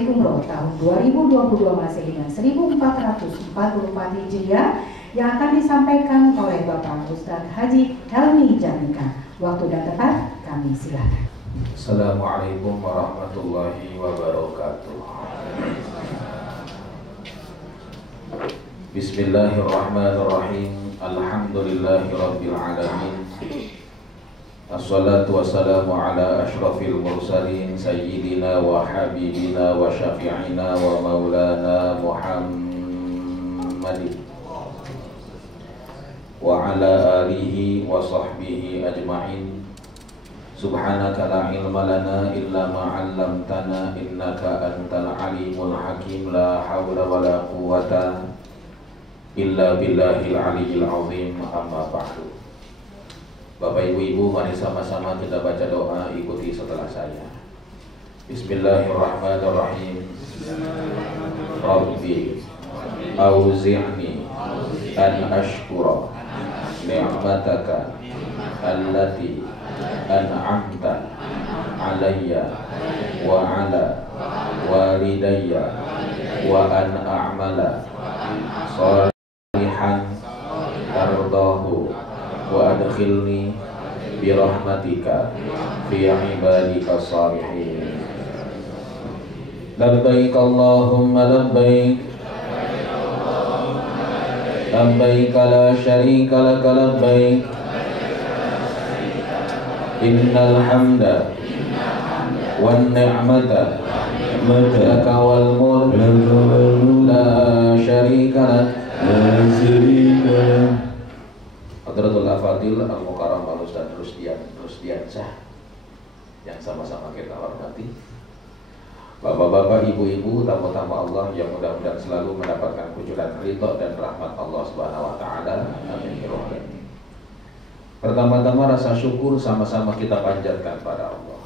Haji Umroh tahun 2022 Masehi dan 1444 Hijriah yang akan disampaikan oleh Bapak Ustadz Haji Helmi Jamika. Waktu dan tempat kami silakan. Assalamualaikum warahmatullahi wabarakatuh. Bismillahirrahmanirrahim. Alhamdulillahirabbil alamin. Assalatu wassalamu ala asyrafil mursalin sayyidina wa habibina wa syafi'ina wa maulana Muhammadin wa ala alihi wa sahbihi ajma'in. Subhanaka la ilma lana illa ma 'allamtana innaka antal alimul hakim. La haula wala quwwata illa billahil aliyyil azim. Amma ba'du. Bapak ibu-ibu, mari sama-sama kita baca doa, ikuti setelah saya. Bismillahirrahmanirrahim. Rabbi auzi'ni an ashkura ni'mataka allati an'amta alayya wa ala walidayya wa an a'mala salihan tardahu wa adkhilni birahmatika fi ibadika salihin. Labbaik Allahumma labbaik, labbaik la syarika laka labbaik, innal hamda wan ni'mata laka wal mulk la syarika lak. Hadratul Afadil Al-Mukarram Al-Ustadz Rusdiansyah yang sama-sama kita hormati, bapak-bapak, ibu-ibu, tamu-tamu Allah yang mudah-mudahan selalu mendapatkan kucuran ridho dan rahmat Allah Subhanahu wa taala. Amin. Pertama-tama rasa syukur sama-sama kita panjatkan pada Allah.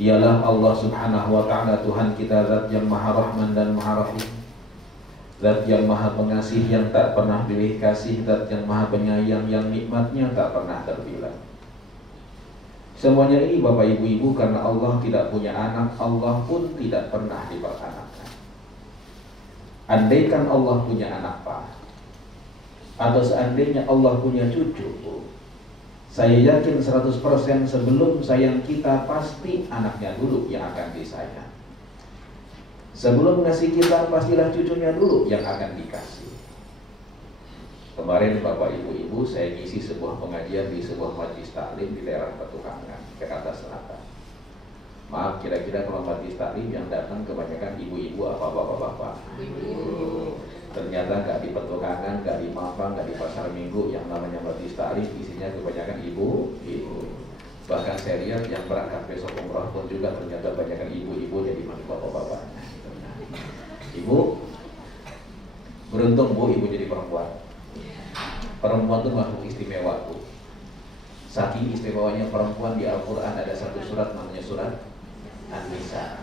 Ialah Allah Subhanahu wa taala Tuhan kita, zat yang Maha Rahman dan Maha Rahim, zat yang Maha Pengasih yang tak pernah pilih kasih, zat yang Maha Penyayang yang nikmatnya tak pernah terbilang. Semuanya ini bapak ibu-ibu karena Allah tidak punya anak, Allah pun tidak pernah diperanakkan. Andaikan Allah punya anak pak, atau seandainya Allah punya cucu, saya yakin 100% sebelum sayang kita pasti anaknya dulu yang akan disayang. Sebelum ngasih kita pastilah cucunya dulu yang akan dikasih. Kemarin bapak ibu-ibu saya ngisi sebuah pengajian di sebuah majlis taklim di daerah Petukangan, Jakarta Selatan. Maaf, kira-kira kalau majlis taklim yang datang kebanyakan ibu-ibu apa bapak-bapak? Ibu. Ternyata gak di Petukangan, gak di Mampang, gak di Pasar Minggu yang namanya majlis taklim isinya kebanyakan ibu-ibu. Bahkan saya lihat yang berangkat besok umrah pun juga ternyata kebanyakan ibu-ibu jadi bapak-bapaknya. Ibu, beruntung bu, ibu jadi perempuan. Perempuan itu makhluk istimewa bu. Saking istimewanya perempuan, di Al-Quran ada satu surat namanya surat An-Nisa.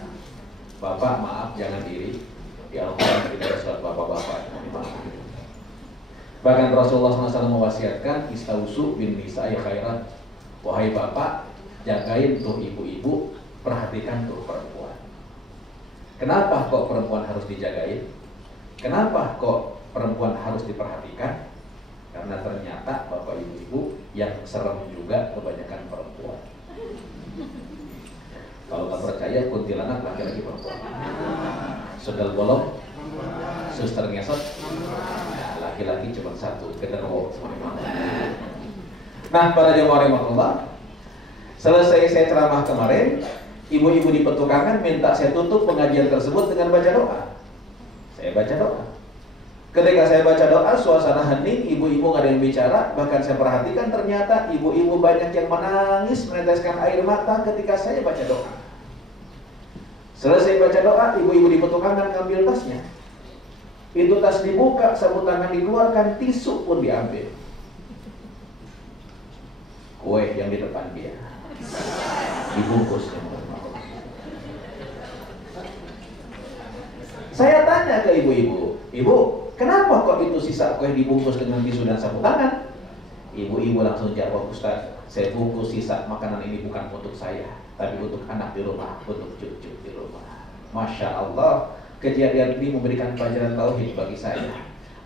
Bapak maaf jangan diri, di Al-Quran tidak ada surat bapak-bapak. Bahkan Rasulullah SAW mewasiatkan istausu bin nisa'i khairan. Wahai bapak, jagain tuh ibu-ibu, perhatikan tuh perempuan. Kenapa kok perempuan harus dijagain? Kenapa kok perempuan harus diperhatikan? Karena ternyata bapak ibu-ibu yang serem juga kebanyakan perempuan. Kalau nggak percaya, kuntilanak laki-laki perempuan. Sodal bolong, suster ngesot, nah, laki-laki cuma satu, genderuwo. Nah, para jemaah rahmatullah, selesai saya ceramah kemarin, ibu-ibu di Petukangan minta saya tutup pengajian tersebut dengan baca doa. Saya baca doa. Ketika saya baca doa, suasana hening, ibu-ibu gak ada yang bicara. Bahkan saya perhatikan ternyata ibu-ibu banyak yang menangis, meneteskan air mata ketika saya baca doa. Selesai baca doa, ibu-ibu di Petukangan ngambil tasnya. Itu tas dibuka, sabut tangan dikeluarkan, tisu pun diambil. Kue yang di depan dia dibungkus. Saya tanya ke ibu-ibu, ibu, kenapa kok itu sisa kue dibungkus dengan tisu dan sapu tangan? Ibu-ibu langsung jawab, Ustaz, saya bungkus sisa makanan ini bukan untuk saya, tapi untuk anak di rumah, untuk cucu di rumah. Masya Allah, kejadian ini memberikan pelajaran tauhid bagi saya.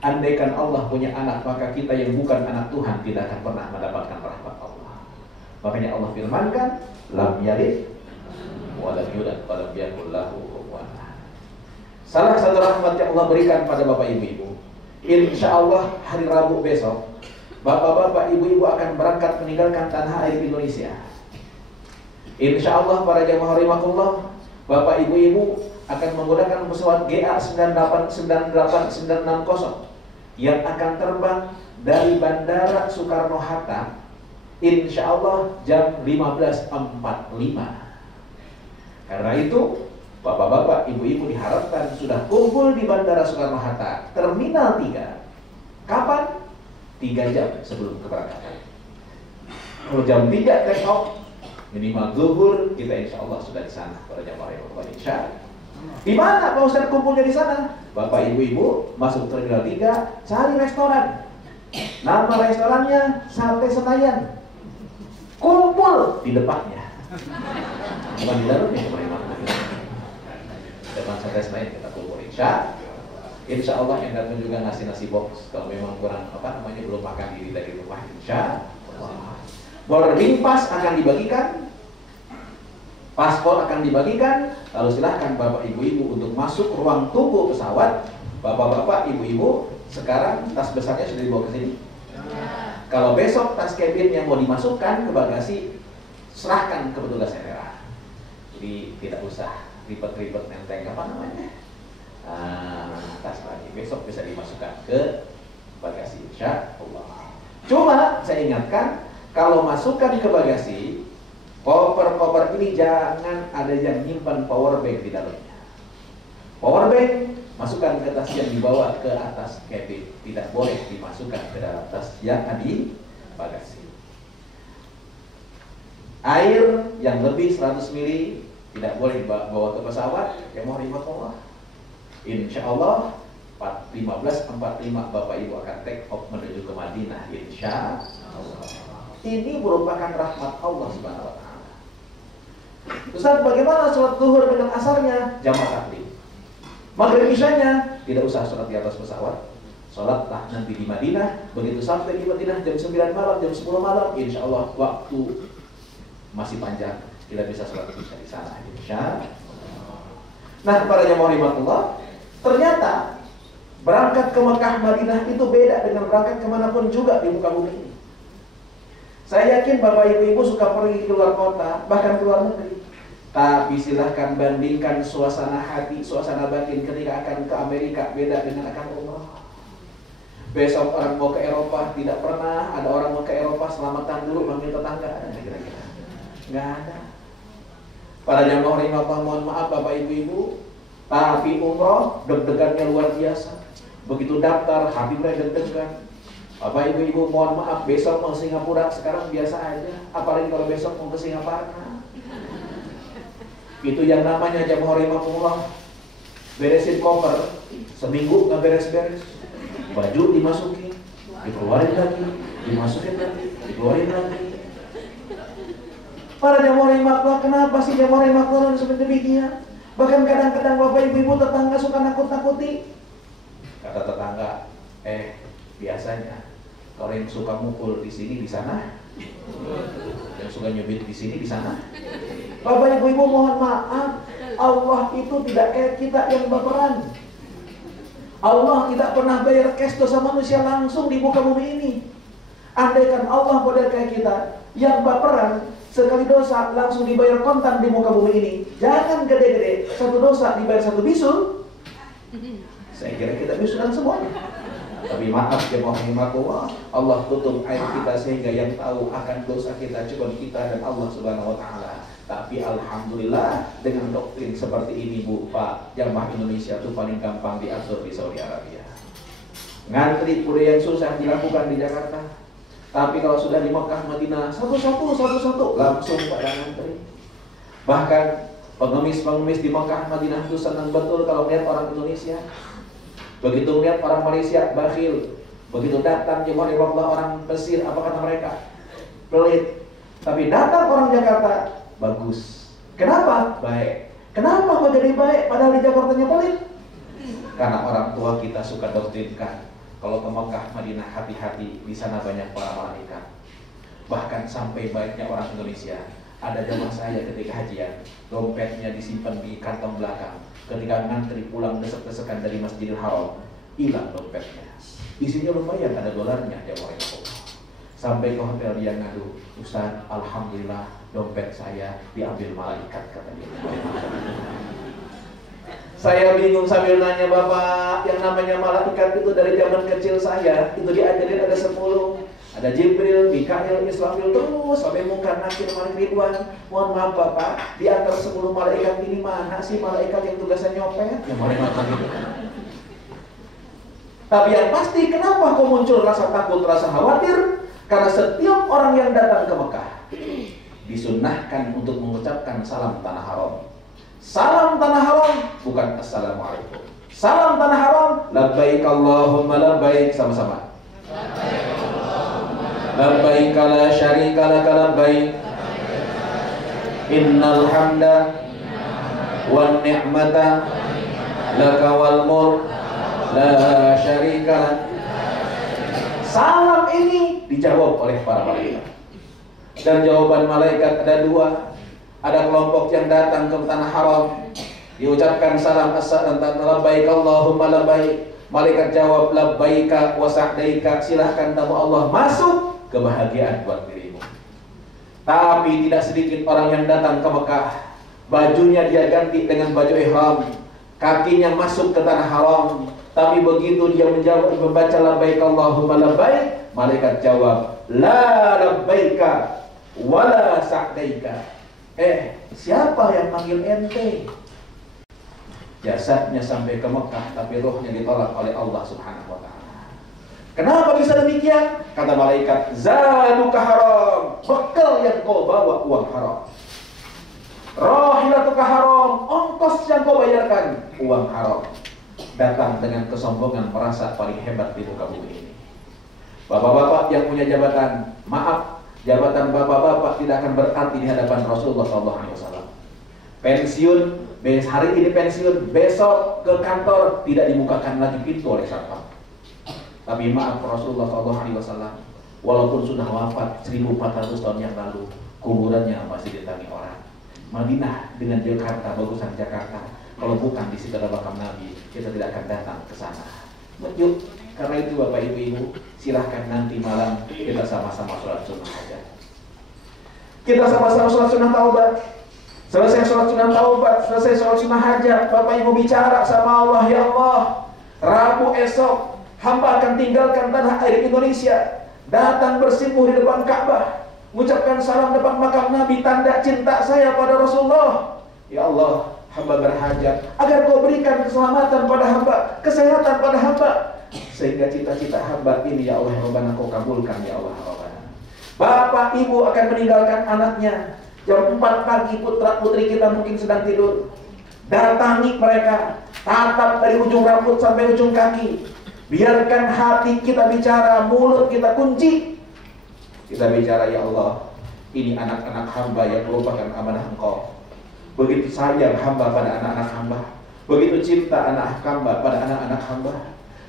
Andaikan Allah punya anak, maka kita yang bukan anak Tuhan tidak akan pernah mendapatkan rahmat Allah. Makanya Allah firmankan, lam yalid wa lam yulad wa lam yakul lahu kufuwan ahad. Salah satu rahmat yang Allah berikan pada Bapak Ibu-ibu, insya Allah hari Rabu besok, Bapak-bapak, Ibu-ibu akan berangkat meninggalkan tanah air Indonesia. Insya Allah para jamaah rahimakumullah, Bapak Ibu-ibu akan menggunakan pesawat GA 98960 yang akan terbang dari Bandara Soekarno-Hatta, insya Allah jam 15.45. Karena itu, Bapak-bapak, Ibu-ibu diharapkan sudah kumpul di Bandara Soekarno-Hatta, Terminal 3. Kapan? 3 jam sebelum keberangkatan. Kalau jam 3 take off, minimal zuhur kita insya Allah sudah di sana. Para jamaah yang berbahagia, insya Allah. Di mana Pak Ustadz kumpulnya di sana? Bapak Ibu-ibu masuk Terminal 3, cari restoran. Nama restorannya Sate Senayan. Kumpul di depannya. Bukan di dalamnya, depan Sate Senayan kita kumpul insya Allah yang datang juga ngasih nasi box kalau memang kurang belum makan diri dari rumah, insya Allah. Boarding pass akan dibagikan, paspor akan dibagikan. Lalu silahkan Bapak Ibu-ibu untuk masuk ruang tunggu pesawat. Bapak-bapak, Ibu-ibu, sekarang tas besarnya sudah dibawa ke sini. Kalau besok tas cabin yang mau dimasukkan ke bagasi, serahkan ke petugas NRA. Jadi tidak usah ribet-ribet nenteng tas lagi. Besok bisa dimasukkan ke bagasi, insya Allah. Cuma saya ingatkan, kalau masukkan ke bagasi, koper-koper ini jangan ada yang nyimpan power bank di dalamnya. Power bank masukkan ke tas yang dibawa ke atas cabin, tidak boleh dimasukkan ke dalam tas yang ada di bagasi. Air yang lebih 100 ml tidak boleh dibawa ke pesawat. Ya mau Allah, insya Allah 15.45 Bapak Ibu akan take off menuju ke Madinah, insya Allah. Ini merupakan rahmat Allah Subhanahu wa Ta'ala. Ustaz, bagaimana sholat zuhur dengan asarnya? Jamaah taklim. Maghrib isyanya tidak usah sholat di atas pesawat. Sholatlah nanti di Madinah. Begitu sampai di Madinah jam 9 malam, jam 10 malam, insya Allah waktu masih panjang, kita bisa sholat isya di sana, insya Allah. Nah, para jamaah rahimakumullah, ternyata berangkat ke Mekah Madinah itu beda dengan berangkat kemanapun juga di muka bumi ini. Saya yakin Bapak Ibu-ibu suka pergi ke luar kota, bahkan ke luar negeri. Tapi silahkan bandingkan suasana hati, suasana batin ketika akan ke Amerika beda dengan akan umrah. Besok orang mau ke Eropa, tidak pernah ada orang mau ke Eropa selamatan dulu manggil tetangga, ada kira-kira? Nggak ada. Para jamaah rahimakumullah, mohon maaf Bapak Ibu-ibu, tapi umroh deg-degannya luar biasa. Begitu daftar, Habibnya deg-degan. Bapak Ibu-ibu, mohon maaf, besok mau Singapura sekarang biasa aja. Apalagi kalau besok mau ke Singapura. Itu yang namanya jamaah rahimakumullah, beresin koper, seminggu nggak beres-beres. Baju dimasukin, dikeluarin lagi, dimasukin lagi, dikeluarin lagi. Para jamaah rahimakumullah, kenapa sih jamaah rahimakumullah seperti demikian? Bahkan kadang-kadang Bapak Ibu-ibu tetangga suka nakut-nakuti. Kata tetangga, biasanya kalau yang suka mukul di sini di sana, yang suka nyubit di sini di sana. Bapak Ibu-ibu, mohon maaf, Allah itu tidak kayak kita yang baperan. Allah tidak pernah bayar cash dosa manusia langsung di muka bumi ini. Andaikan Allah model kayak kita yang baperan, sekali dosa langsung dibayar kontan di muka bumi ini. Jangan gede-gede, satu dosa dibayar satu bisul. Saya kira kita bisulan semuanya. Tapi maaf jemaah rahimakumullah, Allah tutup air kita sehingga yang tahu akan dosa kita cuma kita dan Allah Subhanahu wa Ta'ala. Tapi alhamdulillah dengan doktrin seperti ini Bu, Pak, jamaah Indonesia itu paling gampang diatur di Saudi Arabia. Ngantri kuda yang susah dilakukan di Jakarta. Tapi kalau sudah di Mekah Madinah, satu-satu langsung pada ngantri. Bahkan pengemis-pengemis di Mekah Madinah itu senang betul kalau melihat orang Indonesia. Begitu melihat orang Malaysia bakhil, begitu datang jemaah orang Mesir, apa kata mereka? Pelit. Tapi datang orang Jakarta bagus. Kenapa? Baik. Kenapa kok jadi baik padahal di Jakartanya pelit? Karena orang tua kita suka doktrinkan, kalau ke Mekah, Madinah hati-hati, di sana banyak para malaikat. Bahkan sampai baiknya orang Indonesia, ada jamaah saya ketika hajian, dompetnya disimpan di kantong belakang. Ketika ngantri pulang desek-desekan dari Masjidil Haram, hilang dompetnya. Isinya lumayan, ada dolarnya jamaah itu. Sampai ke hotel dia ngadu, Ustaz, alhamdulillah dompet saya diambil malaikat, kata dia. Saya bingung sambil nanya, Bapak, yang namanya malaikat itu dari zaman kecil saya, itu diajarin ada 10. Ada Jibril, Mikail, Israfil, terus sampai Munkar, Nakir, Malik, Ridwan. Mohon maaf Bapak, di antara 10 malaikat ini mana sih malaikat yang tugasnya nyopet? Ya malaikat gitu. Tapi yang pasti, kenapa kok muncul rasa takut, rasa khawatir? Karena setiap orang yang datang ke Mekah disunnahkan untuk mengucapkan salam tanah haram. Salam tanah haram bukan assalamualaikum. Salam tanah haram, labbaik Allahumma labbaik, sama-sama. Labbaik la syarika laka labbaik. Innal hamda wan ni'mata laka wal mulk la syarika lak. Salam ini dijawab oleh para malaikat. Dan jawaban malaikat ada 2. Ada kelompok yang datang ke tanah haram, diucapkan salam assalamualaikum labbaik Allahumma labbaik. Malaikat jawab labbaika wa sa'daika, silahkan tamu Allah masuk, kebahagiaan buat dirimu. Tapi tidak sedikit orang yang datang ke Mekah, bajunya dia ganti dengan baju ihram, kakinya masuk ke tanah haram. Tapi begitu dia menjawab, membaca labbaik Allahumma labbaik, malaikat jawab la labbaika wala sa'daika. Siapa yang manggil ente? Jasadnya sampai ke Mekah, tapi rohnya ditolak oleh Allah Subhanahu wa ta'ala. Kenapa bisa demikian? Kata malaikat, zaduka haram, bekal yang kau bawa uang haram. Rahilatuka haram, ongkos yang kau bayarkan uang haram. Datang dengan kesombongan, merasa paling hebat di muka bumi ini. Bapak-bapak yang punya jabatan, maaf, jabatan bapak-bapak tidak akan berarti di hadapan Rasulullah SAW. Pensiun, hari ini pensiun, besok ke kantor tidak dibukakan lagi pintu oleh satpam. Tapi maaf, Rasulullah SAW walaupun sudah wafat 1400 tahun yang lalu, kuburannya masih didatangi orang. Madinah dengan Jakarta, bagusan Jakarta, kalau bukan di situ ada makam Nabi, kita tidak akan datang ke sana. Yuk, karena itu Bapak Ibu, silahkan nanti malam kita sama-sama sholat sunnah hajat. Kita sama-sama sholat sunnah taubat. Selesai sholat sunnah taubat, selesai sholat sunnah hajat, Bapak Ibu bicara sama Allah, ya Allah, Rabu esok hamba akan tinggalkan tanah air Indonesia, datang bersimpuh di depan Ka'bah, mengucapkan salam depan makam Nabi, tanda cinta saya pada Rasulullah. Ya Allah, hamba berhajat agar kau berikan keselamatan pada hamba, kesehatan pada hamba, sehingga cita-cita hamba ini ya Allah Rabbana kau kabulkan ya Allah Rabbana. Bapak ibu akan meninggalkan anaknya jam 4 pagi, putra putri kita mungkin sedang tidur, datangi mereka, tatap dari ujung rambut sampai ujung kaki, biarkan hati kita bicara, mulut kita kunci. Kita bicara, ya Allah, ini anak-anak hamba yang merupakan amanah Engkau. Begitu sayang hamba pada anak-anak hamba, begitu cinta anak hamba pada anak-anak hamba.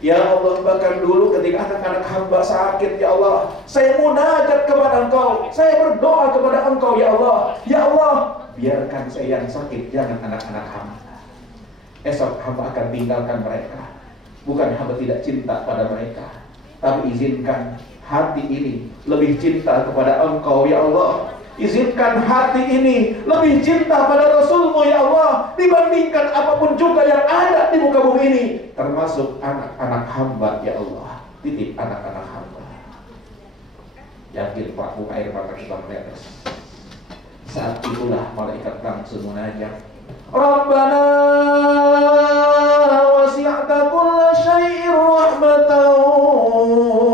Ya Allah, bahkan dulu ketika anak-anak hamba sakit, ya Allah, saya munajat kepada Engkau, saya berdoa kepada Engkau, ya Allah. Ya Allah, biarkan saya yang sakit, jangan anak-anak hamba. Esok hamba akan tinggalkan mereka. Bukan hamba tidak cinta pada mereka, tapi izinkan hati ini lebih cinta kepada Engkau, ya Allah. Izinkan hati ini lebih cinta pada Rasul-Mu, ya Allah, dibandingkan apapun juga yang ada di muka bumi ini, termasuk anak-anak hamba, ya Allah. Titip anak-anak hamba. Yakin Pak, buka air mata kita menetes. Saat itulah malaikat langsung munajat, Rabbana wasi'ta kulla syai'in rahmatan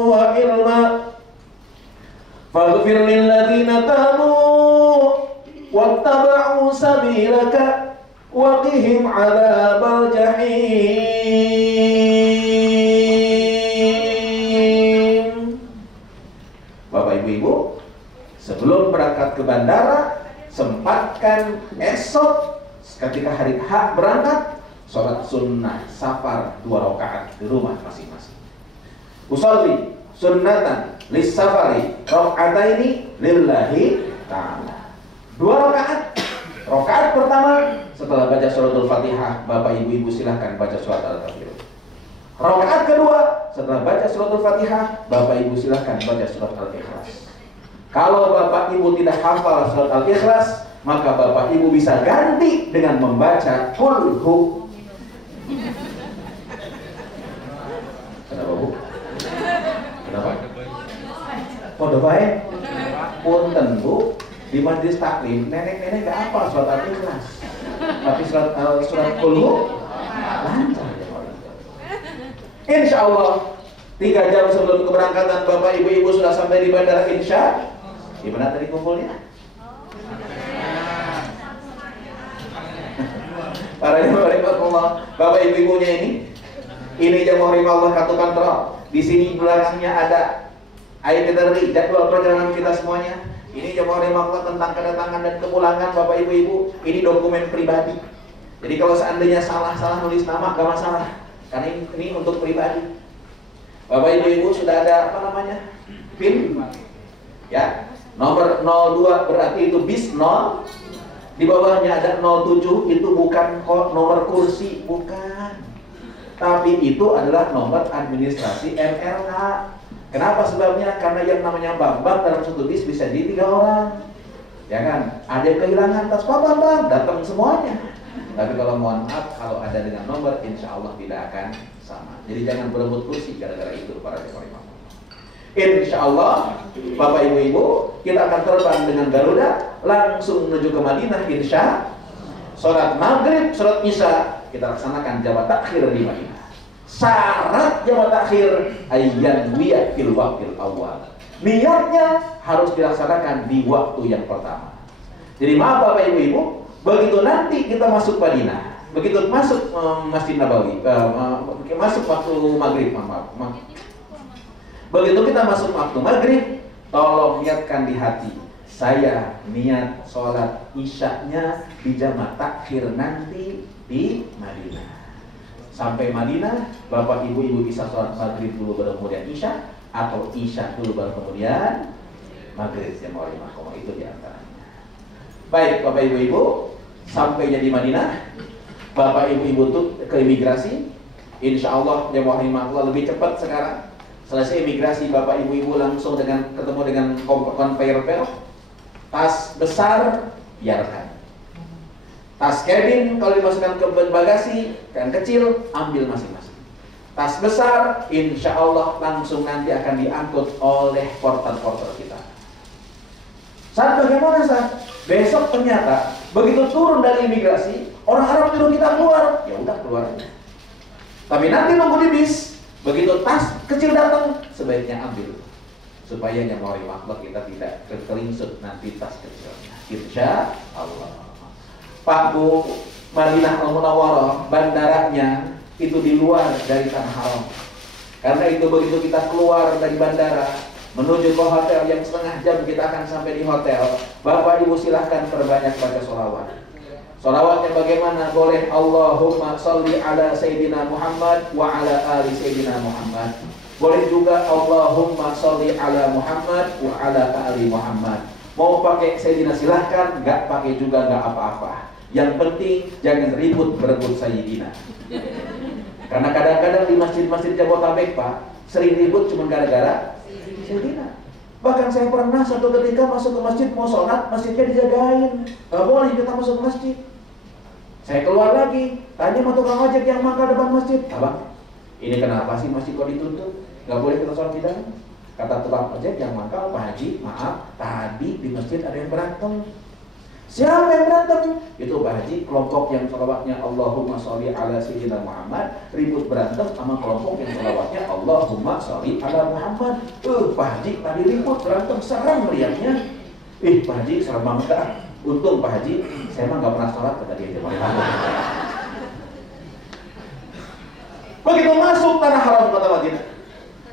wa ilma faghfir lil ladzina tabu wattaba'u sabilaka wa qihim 'adzabal jahim. Bapak Ibu-ibu, sebelum berangkat ke bandara, sempatkan esok ketika hari H berangkat, sholat sunnah safar 2 rakaat di rumah masing-masing. Usolli sunnatan lis safari rakaataini lillahi ta'ala. 2 rakaat. Rakaat pertama setelah baca suratul Fatihah, Bapak Ibu silahkan baca surat Al-Kafirun. Rakaat kedua setelah baca suratul Fatihah, Bapak Ibu silahkan baca surat Al-Ikhlas. Kalau Bapak Ibu tidak hafal surat Al-Ikhlas, maka Bapak Ibu bisa ganti dengan membaca Qul Hu. Kenapa Bu? Kenapa? Kode baik? Punten Bu, di majelis taklim nenek-nenek gak hafal surat Al-Ikhlas, tapi surat Qul Hu lancar. Insya Allah 3 jam sebelum keberangkatan Bapak Ibu sudah sampai di bandara Insya. Di mana tadi kumpulnya? Para Allah, Bapak Ibu-ibunya ini jamaah Allah kartu kontrol. Di sini belakangnya ada itinerary, jadwal perjalanan kita semuanya. Ini jamaah Allah tentang kedatangan dan kepulangan Bapak Ibu. Ini dokumen pribadi. Jadi kalau seandainya salah nulis nama gak masalah, karena ini untuk pribadi. Bapak Ibu sudah ada PIN ya, nomor 02 berarti itu bis 0. Di bawahnya ada 07, itu bukan nomor kursi, bukan, tapi itu adalah nomor administrasi MRK. Kenapa sebabnya? Karena yang namanya Bambang dalam satu bis bisa jadi 3 orang, ya kan? Ada yang kehilangan tas, Pak Bambang, datang semuanya. Tapi kalau mohon maaf, kalau ada dengan nomor, insya Allah tidak akan sama. Jadi jangan berebut kursi gara-gara itu para jemaah. Insya Allah, Bapak Ibu, kita akan terbang dengan Garuda langsung menuju ke Madinah. Insya sholat maghrib, sholat isya kita laksanakan jamak takhir di Madinah. Syarat jamak takhir ayyan wiyah fil waqtil awal. Niatnya harus dilaksanakan di waktu yang pertama. Jadi maaf Bapak Ibu, begitu nanti kita masuk Madinah, begitu masuk Masjid Nabawi, masuk waktu maghrib, maaf. Begitu kita masuk waktu maghrib, tolong niatkan di hati, saya niat sholat isyaknya di jamak takhir nanti di Madinah. Sampai Madinah, Bapak Ibu bisa sholat maghrib dulu baru kemudian isya, atau isya dulu baru kemudian maghrib. Itu diantaranya. Baik Bapak Ibu, sampainya di Madinah, Bapak Ibu tuh ke imigrasi. Insya Allah jemaah Allah lebih cepat sekarang. Selesai imigrasi, Bapak Ibu langsung ketemu dengan conveyor belt. Tas besar biarkan. Tas cabin kalau dimasukkan ke bagasi, yang kecil ambil masing-masing. Tas besar, insya Allah langsung nanti akan diangkut oleh porter-porter kita. Saat bagaimana saat? Besok ternyata begitu turun dari imigrasi, orang Arab nyuruh kita keluar, ya udah keluar aja. Tapi nanti nunggu di bis. Begitu tas kecil datang, sebaiknya ambil supaya jemaah makhluk kita tidak terkelingsut nanti tas kecilnya. Insya Allah. Pak Bu, Madinah Al-Munawwarah bandaranya itu di luar dari tanah haram. Karena itu begitu kita keluar dari bandara menuju ke hotel yang setengah jam kita akan sampai di hotel, Bapak Ibu silahkan perbanyak baca sholawat. Sholawatnya bagaimana? Boleh Allahumma sholli ala Sayyidina Muhammad wa ala ali Sayyidina Muhammad. Boleh juga Allahumma sholli ala Muhammad wa ala ali Muhammad. Mau pakai Sayyidina silahkan, nggak pakai juga nggak apa-apa. Yang penting jangan ribut berebut Sayyidina. Karena kadang-kadang di masjid-masjid Jabotabek Pak, sering ribut cuma gara-gara Sayyidina. Bahkan saya pernah satu ketika masuk ke masjid mau sholat, masjidnya dijagain, nggak boleh kita masuk ke masjid. Saya keluar lagi, tanya sama tukang ojek yang mangkal depan masjid, Abang, ini kenapa sih masjid kok ditutup? Nggak boleh kita sholat di dalam? Kata tukang ojek yang mangkal, Pak Haji, maaf, tadi di masjid ada yang berantem. Siapa yang berantem? Itu Pak Haji, kelompok yang sholawatnya Allahumma sholli ala Sayyidina Muhammad ribut berantem sama kelompok yang sholawatnya Allahumma sholli ala Muhammad. Pak Haji tadi ribut berantem, serem meriahnya. Pak Haji serem banget. Untung Pak Haji, saya mah gak pernah sholat kata dia. Begitu masuk tanah haram kota Madinah,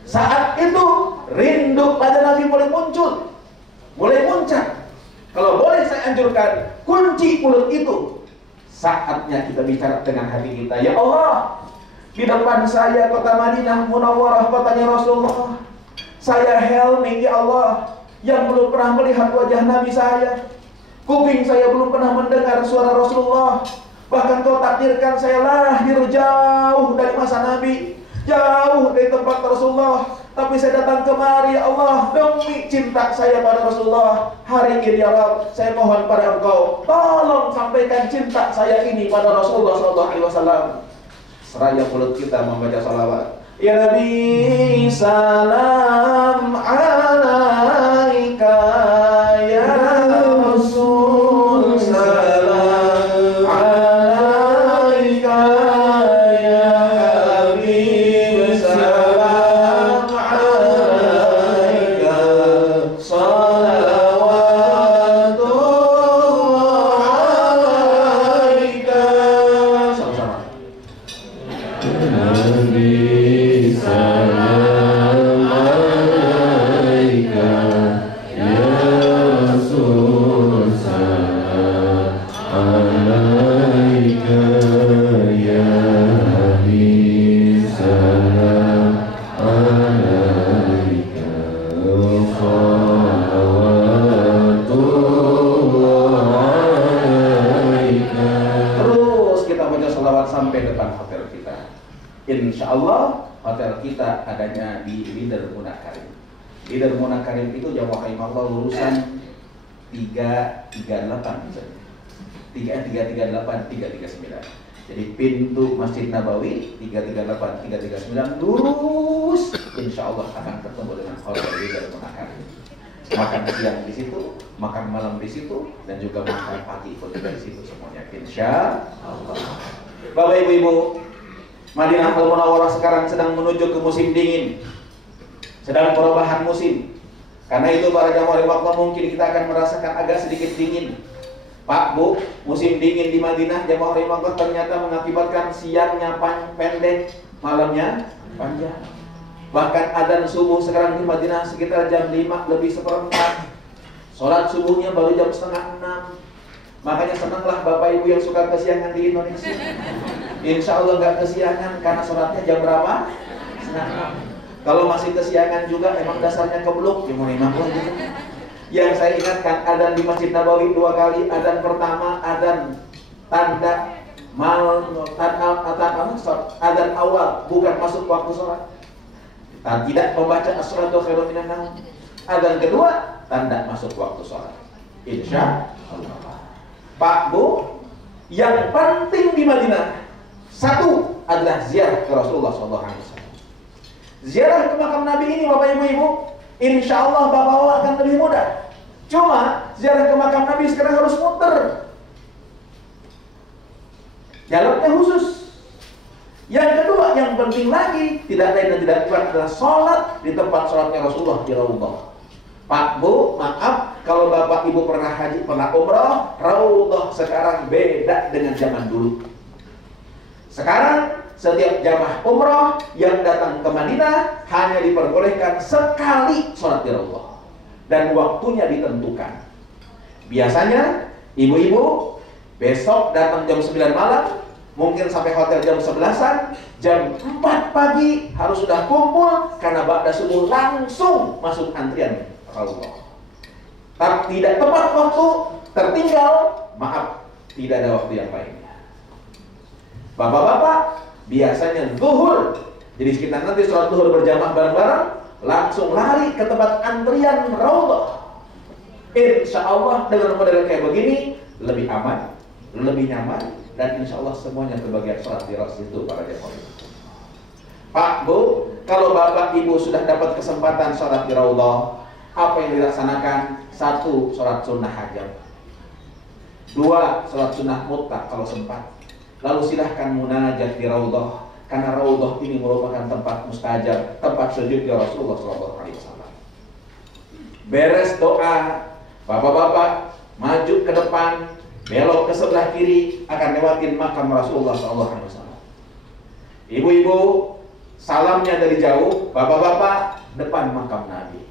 saat itu rindu pada Nabi mulai muncul, mulai muncak. Kalau boleh saya anjurkan, kunci mulut itu Saatnya kita bicara dengan hati kita. Ya Allah, di depan saya kota Madinah Munawwarah, kotanya Rasulullah. Saya Helmi, ya Allah, yang belum pernah melihat wajah Nabi saya. Kuping saya belum pernah mendengar suara Rasulullah. Bahkan kau takdirkan saya lahir jauh dari masa Nabi, jauh dari tempat Rasulullah. Tapi saya datang kemari, ya Allah, demi cinta saya pada Rasulullah. Hari ini ya Rabb, saya mohon pada Engkau, tolong sampaikan cinta saya ini pada Rasulullah SAW. Seraya mulut kita membaca salawat. Ya Nabi, salam alaika, ya Rasul, salam alaika, ya Habib, salam alaika, salawatullah alaika. Sama-sama. Nabi salam alaika, ya Rasul salam alaika, ya Habib salam alaika, salawatullah alaika. Terus kita baca salawat sampai depan hotel kita. Insya Allah hotel kita adanya di Leader Munakarim. Leader Munakarim itu jamaah rahimahullah lulusan 338 misalnya. 338, 339. Jadi pintu Masjid Nabawi 338, 339 lurus, insya Allah akan ketemu dengan hotel Leader Munakarim. Makan siang di situ, makan malam di situ, dan juga makan pagi pun juga di situ semuanya. Insya Allah. Bapak Ibu, Madinah Al-Munawwarah sekarang sedang menuju ke musim dingin, sedang perubahan musim. Karena itu para jamaah Allah mungkin kita akan merasakan agak sedikit dingin. Pak, Bu, musim dingin di Madinah jamaah Allah ternyata mengakibatkan siangnya pendek, malamnya panjang. Bahkan adzan subuh sekarang di Madinah sekitar jam 5 lebih seperempat. Sholat subuhnya baru jam setengah 6. Makanya senanglah Bapak Ibu yang suka kesiangan di Indonesia. Insya Allah nggak kesiangan karena sholatnya jam berapa? Setengah 6. Kalau masih kesiangan juga emang dasarnya keblok. Yang saya ingatkan, adzan di Masjid Nabawi 2 kali. Adzan pertama, adzan tanda adzan awal, bukan masuk waktu sholat. Tidak membaca as-sholatu khairun minan naum. Adzan kedua, tanda masuk waktu sholat. Insya Allah. Pak, Bu, yang penting di Madinah satu adalah ziarah ke Rasulullah SAW. Ziarah ke makam Nabi ini Bapak Ibu, insya Allah Bapak akan lebih mudah. Cuma ziarah ke makam Nabi sekarang harus muter, jalannya khusus. Yang kedua, yang penting lagi, tidak lain dan tidak bukan adalah sholat di tempat sholatnya Rasulullah di Raudhah. Pak, Bu, maaf, kalau Bapak Ibu pernah haji, pernah umrah, Raudhah sekarang beda dengan zaman dulu. Sekarang setiap jamaah umrah yang datang ke Madinah hanya diperbolehkan sekali sholat di Raudhah, dan waktunya ditentukan. Biasanya ibu-ibu besok datang jam 9 malam, mungkin sampai hotel jam 11-an, jam 4 pagi harus sudah kumpul karena ba'da subuh langsung masuk antrian Raudhah. Tapi tidak tepat waktu, tertinggal, maaf, tidak ada waktu yang lainnya. Bapak-bapak biasanya zuhur, jadi kita nanti sholat zuhur berjamaah bareng-bareng, langsung lari ke tempat antrian Raudhah. Insya Allah dengan model kayak begini lebih aman, lebih nyaman, dan insya Allah semuanya kebagian sholat di Raudhah itu para jemaah. Pak, Bu, kalau Bapak Ibu sudah dapat kesempatan sholat di Raudhah, apa yang dilaksanakan? 1. Sholat sunnah hajat. 2. Sholat sunnah mutlak kalau sempat. Lalu silahkan munajat di Raudhah, karena Raudhah ini merupakan tempat mustajab, tempat sujudnya Rasulullah SAW. Beres doa, bapak-bapak maju ke depan, belok ke sebelah kiri, akan lewatin makam Rasulullah SAW. Ibu-ibu salamnya dari jauh, bapak-bapak depan makam Nabi.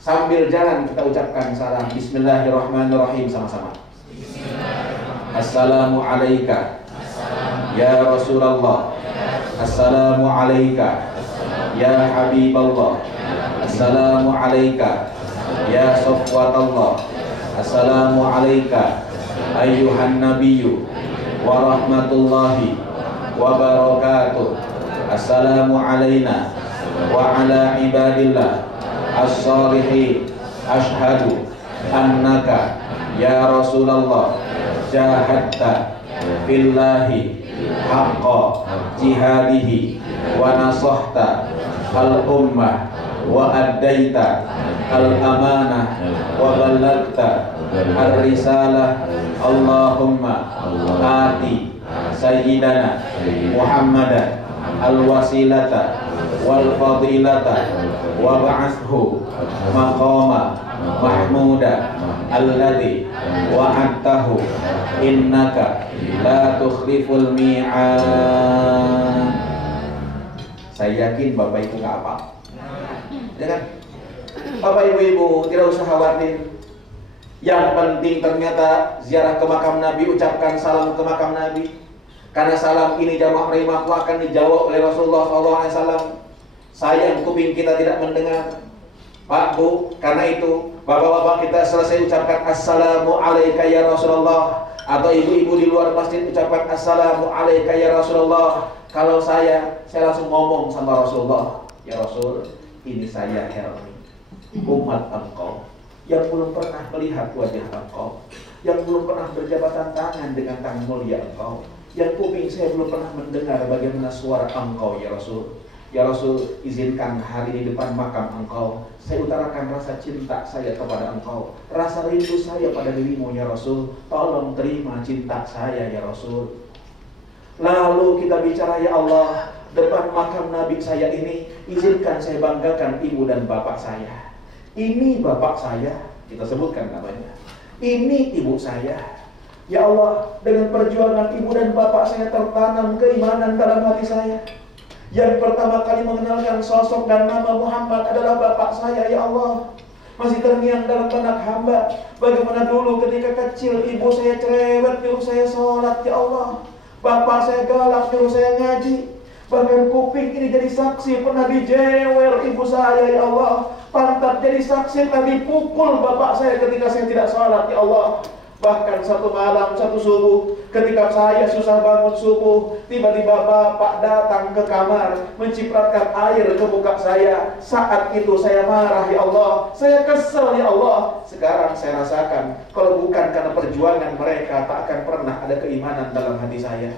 Sambil jalan kita ucapkan salam Bismillahirrahmanirrahim sama-sama. Bismillahirrahmanirrahim. Assalamu alayka ya Rasulullah. Assalamu alayka ya Habiballah. Assalamu alayka ya Safwatallah. Assalamu alayka ayyuhan nabiyyu wa rahmatullahi wa barakatuh. Assalamu alayna wa ala ibadillah as-salihin. Ashhadu annaka ya Rasulullah jahadta fillahi haqqa jihadihi wa nasahta al-ummah wa addaita al-amanah wa ballagta ar-risalah. Allahumma ati sayyidana Muhammadan al-wasilata wal fadilata wa ba'athu maqama mahmuda alladhi wa'adtahu innaka la tukhliful mi'ad. Saya yakin Bapak Ibu nggak apa, ya kan? Bapak Ibu tidak usah khawatir. Yang penting ternyata ziarah ke makam Nabi, ucapkan salam ke makam Nabi. Karena salam ini jamaah rahimahku akan dijawab oleh Rasulullah SAW. Sayang kuping kita tidak mendengar, Pak Bu. Karena itu bapak-bapak kita selesai ucapkan Assalamu alayka ya Rasulullah, atau ibu-ibu di luar masjid ucapkan Assalamu alayka ya Rasulullah. Kalau saya langsung ngomong sama Rasulullah, ya Rasul, ini saya Helmi, umat engkau yang belum pernah melihat wajah engkau, yang belum pernah berjabatan tangan dengan tangan mulia engkau, yang kuping saya belum pernah mendengar bagaimana suara engkau ya Rasul. Ya Rasul, izinkan hari di depan makam engkau saya utarakan rasa cinta saya kepada engkau, rasa rindu saya pada dirimu ya Rasul. Tolong terima cinta saya ya Rasul. Lalu kita bicara, ya Allah, depan makam Nabi saya ini, izinkan saya banggakan ibu dan bapak saya. Ini bapak saya, kita sebutkan namanya. Ini ibu saya. Ya Allah, dengan perjuangan ibu dan bapak saya tertanam keimanan dalam hati saya. Yang pertama kali mengenalkan sosok dan nama Muhammad adalah bapak saya, ya Allah. Masih terngiang dalam benak hamba bagaimana dulu ketika kecil ibu saya cerewet nyuruh saya sholat, ya Allah. Bapak saya galak nyuruh saya ngaji. Bahkan kuping ini jadi saksi pernah dijewer ibu saya, ya Allah. Pantat jadi saksi pernah dipukul bapak saya ketika saya tidak sholat, ya Allah. Bahkan satu malam, satu subuh, ketika saya susah bangun subuh, tiba-tiba bapak datang ke kamar, mencipratkan air ke muka saya. Saat itu saya marah, ya Allah. Saya kesel, ya Allah. Sekarang saya rasakan, kalau bukan karena perjuangan mereka, tak akan pernah ada keimanan dalam hati saya.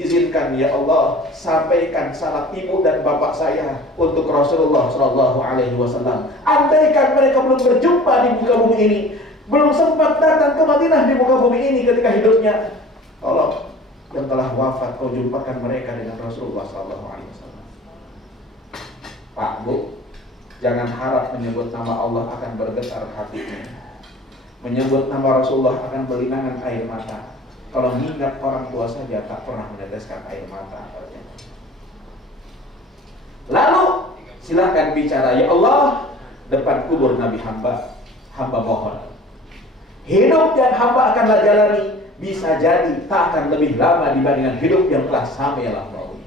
Izinkan ya Allah, sampaikan salam ibu dan bapak saya untuk Rasulullah SAW. Andaikan mereka belum berjumpa di muka bumi ini, belum sempat datang ke Madinah di muka bumi ini ketika hidupnya, tolong yang telah wafat kau jumpakan mereka dengan Rasulullah SAW. Pak Bu, jangan harap menyebut nama Allah akan bergetar hatinya, menyebut nama Rasulullah akan berlinangan air mata. Kalau mengingat orang tua saja tak pernah meneteskan air mata. Lalu silakan bicara, ya Allah, depan kubur Nabi hamba mohon, hidup yang hamba akanlah jalani bisa jadi tak akan lebih lama dibandingkan hidup yang telah sampai lampaui.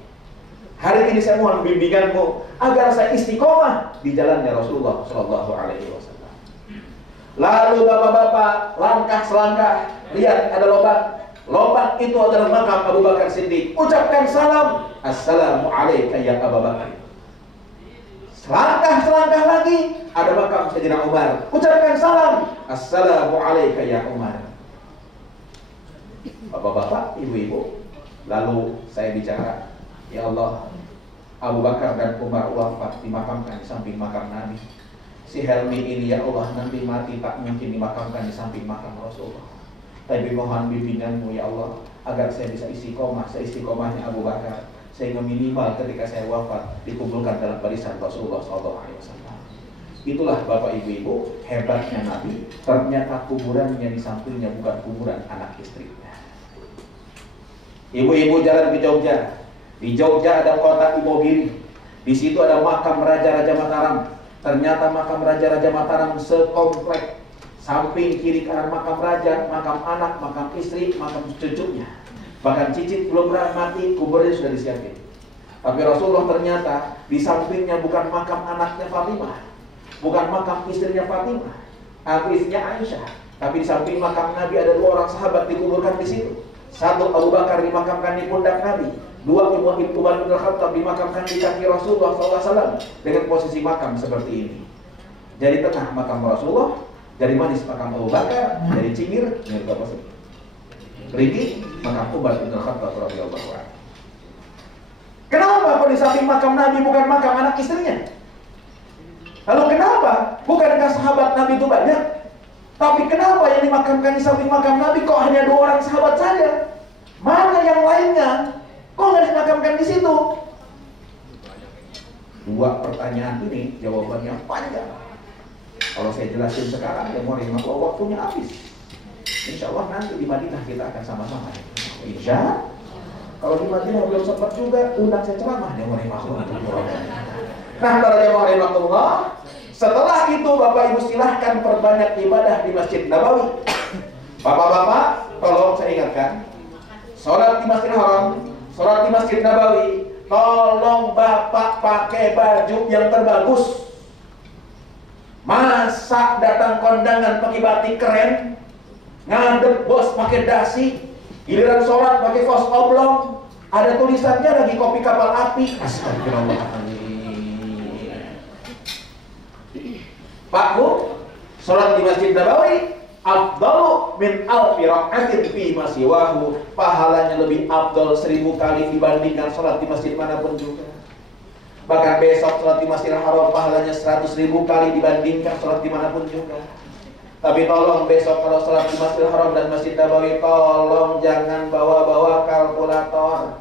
Hari ini saya mohon bimbinganmu agar saya istiqomah di jalannya Rasulullah SAW. Lalu bapak-bapak, langkah selangkah, lihat ada lubang. Lubang itu adalah makam Abu Bakar Siddiq. Ucapkan salam, Assalamu alayka ya Abu Bakar. Selangkah lagi ada makam Sayyidina Umar. Ucapkan salam, Assalamu alayka ya Umar. Bapak-bapak, ibu-ibu, lalu saya bicara, ya Allah, Abu Bakar dan Umar wafat dimakamkan di samping makam Nabi. Si Helmi ini ya Allah nanti mati tak mungkin dimakamkan di samping makam Rasulullah. Tapi mohon bimbinganmu ya Allah agar saya bisa istiqomah, seistiqomahnya Abu Bakar, sehingga minimal ketika saya wafat dikumpulkan dalam barisan Rasulullah SAW. Itulah bapak ibu-ibu hebatnya Nabi. Ternyata kuburannya di sampingnya bukan kuburan anak istrinya. Ibu-ibu jalan ke Jogja. Di Jogja ada kota Imogiri. Di situ ada makam Raja-Raja Mataram. Ternyata makam Raja-Raja Mataram sekomplek Samping kiri kanan makam raja, makam anak, makam istri, makam cucunya. Bahkan cicit belum mati, kuburnya sudah disiapin. Tapi Rasulullah ternyata di sampingnya bukan makam anaknya Fatimah, bukan makam istrinya Fatimah, atau istrinya Aisyah. Tapi di samping makam Nabi ada 2 orang sahabat dikuburkan di situ. Satu, Abu Bakar dimakamkan di pundak Nabi. 2, Umar bin Khattab dimakamkan di kaki Rasulullah SAW dengan posisi makam seperti ini. Jadi tengah makam Rasulullah, dari manis makam Abu Bakar, dari cingir apa sih? Rigi makam Umar bin Khattab radhiyallahu anhu. Kenapa kok di samping makam Nabi bukan makam anak istrinya? Lalu kenapa? Bukankah sahabat Nabi itu banyak? Tapi kenapa yang dimakamkan di samping makam Nabi kok hanya 2 orang sahabat saja? Mana yang lainnya? Kok nggak dimakamkan di situ? 2 pertanyaan ini jawabannya panjang. Kalau saya jelasin sekarang, ya mau waktunya habis. Insya Allah nanti di Madinah kita akan sama-sama. Insya kalau di Madinah belum sempat juga, undang saya ceramah. Ya mau Nah, para jemaah setelah itu Bapak Ibu silahkan perbanyak ibadah di Masjid Nabawi. Bapak-bapak, tolong saya ingatkan, sholat di Masjidil Haram, sholat di Masjid Nabawi, tolong Bapak pakai baju yang terbagus. Masa datang kondangan pakai batik keren, ngadep bos pakai dasi, giliran sholat pakai kaos oblong, ada tulisannya lagi kopi kapal api. Astagfirullahaladzim. Pak Bu, sholat di Masjid Nabawi afdalu min alfi rak'atin fi masiwahu, pahalanya lebih afdal 1000 kali dibandingkan sholat di masjid manapun juga. Bahkan besok sholat di Masjidil Haram pahalanya 100.000 kali dibandingkan sholat dimanapun juga. Tapi tolong besok kalau sholat di Masjidil Haram dan Masjid Nabawi, tolong jangan bawa-bawa kalkulator.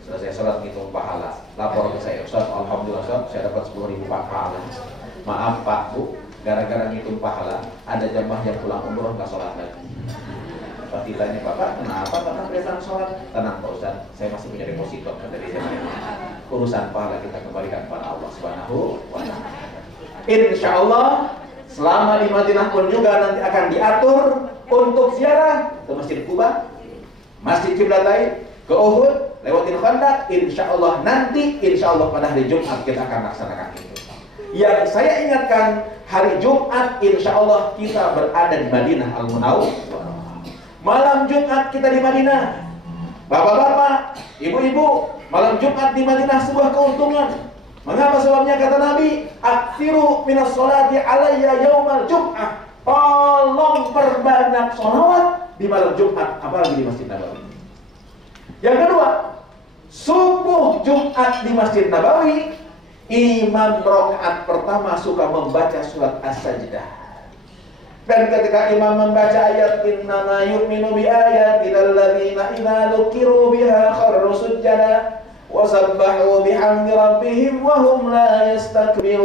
Selesai sholat ngitung pahala, lapor ke saya, Ustaz, alhamdulillah Ustaz, saya dapat 10.000 pahala. Maaf Pak Bu, gara-gara ngitung pahala, ada jamaah yang pulang umroh nggak sholat lagi. Pas ditanya, Bapak kenapa Bapak kelihatan sholat? Tenang Pak Ustaz, saya masih punya deposito dari saya. Urusan pahala kita kembalikan kepada Allah Subhanahu wa Ta'ala. Insya Allah selama di Madinah pun juga nanti akan diatur untuk ziarah ke Masjid Kuba, Masjid Qiblatain, ke Uhud, lewatin Khandaq. Insya Allah nanti, insya Allah pada hari Jumat kita akan laksanakan itu. Yang saya ingatkan, hari Jumat insya Allah kita berada di Madinah Al-Munawwarah. Malam Jumat kita di Madinah. Bapak-bapak, ibu-ibu, malam Jumat di Madinah sebuah keuntungan. Mengapa sebabnya? Kata Nabi, aktsiru minas sholati alayya yaumal Jum'ah. Tolong perbanyak sholawat di malam Jumat, apalagi di Masjid Nabawi. Yang kedua, subuh Jumat di Masjid Nabawi, imam rakaat pertama suka membaca surat As-Sajdah. Dan ketika imam membaca ayat innama yu'minu bi ayatil ladzina idza dzukiru biha kharru sujada wa sabbahu bihamdi rabbihim wa hum la yastakbirun.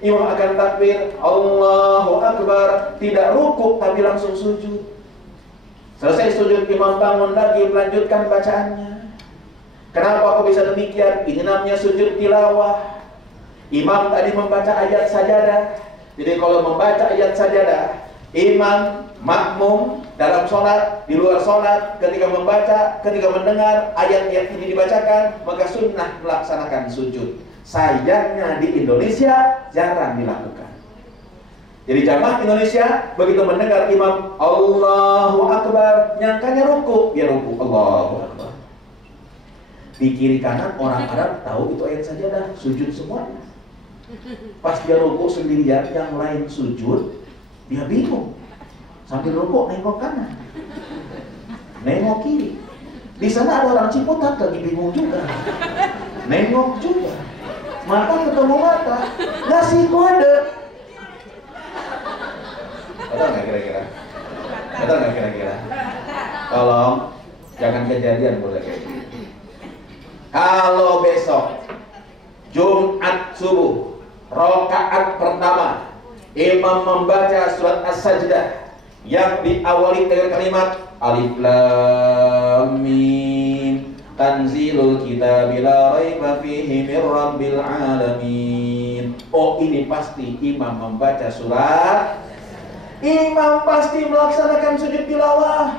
Imam akan takbir, Allahu Akbar, tidak rukuk tapi langsung sujud. Selesai sujud, imam bangun lagi melanjutkan bacaannya. Kenapa kok bisa demikian? Ini namanya sujud tilawah. Imam tadi membaca ayat sajadah. Jadi kalau membaca ayat sajadah, imam, makmum dalam sholat, di luar sholat, ketika membaca, ketika mendengar ayat-ayat ini dibacakan, maka sunnah melaksanakan sujud. Sayangnya di Indonesia jarang dilakukan. Jadi jamaah Indonesia begitu mendengar imam Allahu Akbar, nyangkanya ruku, dia ruku, Allahu Akbar. Di kiri kanan orang Arab tahu itu ayat sajadah, sujud semuanya. Pas dia rukuk sendirian, yang lain sujud, dia bingung. Sambil rukuk nengok kanan, nengok kiri. Di sana ada orang Ciputat lagi bingung juga, nengok juga. Mata ketemu mata, ngasih kode. Betul nggak kira-kira? Betul nggak kira-kira? Tolong jangan kejadian boleh kayak gitu. Kalau besok Jumat subuh rakaat pertama, imam membaca surat As-Sajdah yang diawali dengan kalimat Alif Lam Mim Tanzilul Kitabi la raiba fihi mir rabbil alamin. Oh, ini pasti imam membaca surat. Imam pasti melaksanakan sujud tilawah.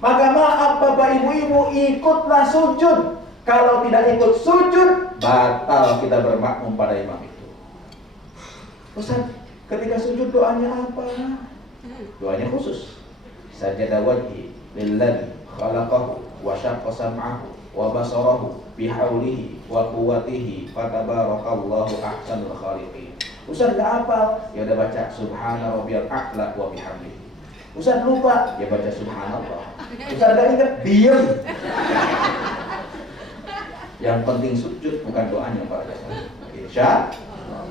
Maka maaf Bapak Ibu-ibu, ikutlah sujud. Kalau tidak ikut sujud, batal kita bermakmum pada imam itu. Ustaz, ketika sujud doanya apa? Doanya khusus. Sajada wajhi lilladzi khalaqahu wa syaqqa sam'ahu wa basarahu bihaulihi wa quwwatihi fatabarakallahu ahsanul khaliqin. Ustaz enggak hafal, ya udah baca subhana rabbiyal a'la wa bihamdihi. Ustaz lupa, ya baca subhanallah. Ustaz enggak ingat, diam. Yang penting sujud, bukan doanya para jamaah. Insya Allah.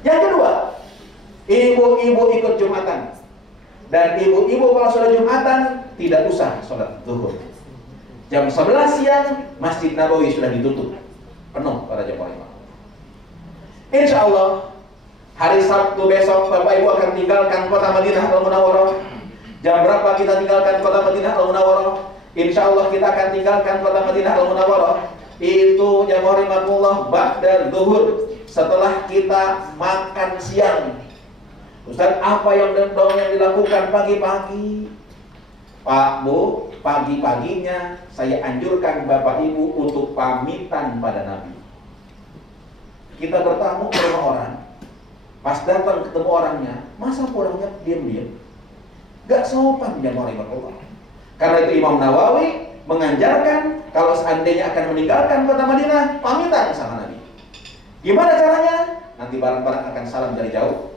Yang kedua, ibu-ibu ikut Jumatan. Dan ibu-ibu kalau sudah Jumatan tidak usah sholat zuhur. Jam 11 siang Masjid Nabawi sudah ditutup penuh para jamaah imam. Insya Allah hari Sabtu besok Bapak Ibu akan tinggalkan kota Madinah Al-Munawwarah. Jam berapa kita tinggalkan kota Madinah Al-Munawwarah? Insya Allah kita akan tinggalkan kota Madinah Al-Munawwarah. Itu jamaah rahimakumullah ba'da zuhur, setelah kita makan siang. Ustaz, apa yang dilakukan pagi-pagi? Pak Bu, pagi-paginya saya anjurkan Bapak Ibu untuk pamitan pada Nabi. Kita bertamu ke rumah orang, pas datang ketemu orangnya, masa pulangnya diam-diam? Gak sopan jamaah rahimakumullah. Karena itu Imam Nawawi mengajarkan kalau seandainya akan meninggalkan kota Madinah, pamitan sama Nabi. Gimana caranya? Nanti bareng-bareng akan salam dari jauh.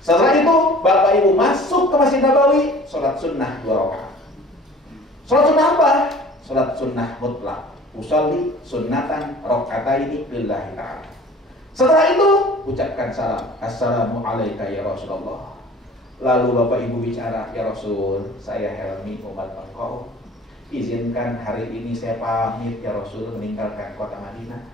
Setelah itu Bapak Ibu masuk ke Masjid Nabawi, sholat sunnah 2 rakaat. Sholat sunnah apa? Sholat sunnah mutlak. Usolli sunnatan rakaataini lillahi ta'ala. Setelah itu ucapkan salam, assalamu alayka ya Rasulullah. Lalu Bapak Ibu bicara, ya Rasul, saya Helmi umat engkau, izinkan hari ini saya pamit ya Rasul meninggalkan kota Madinah.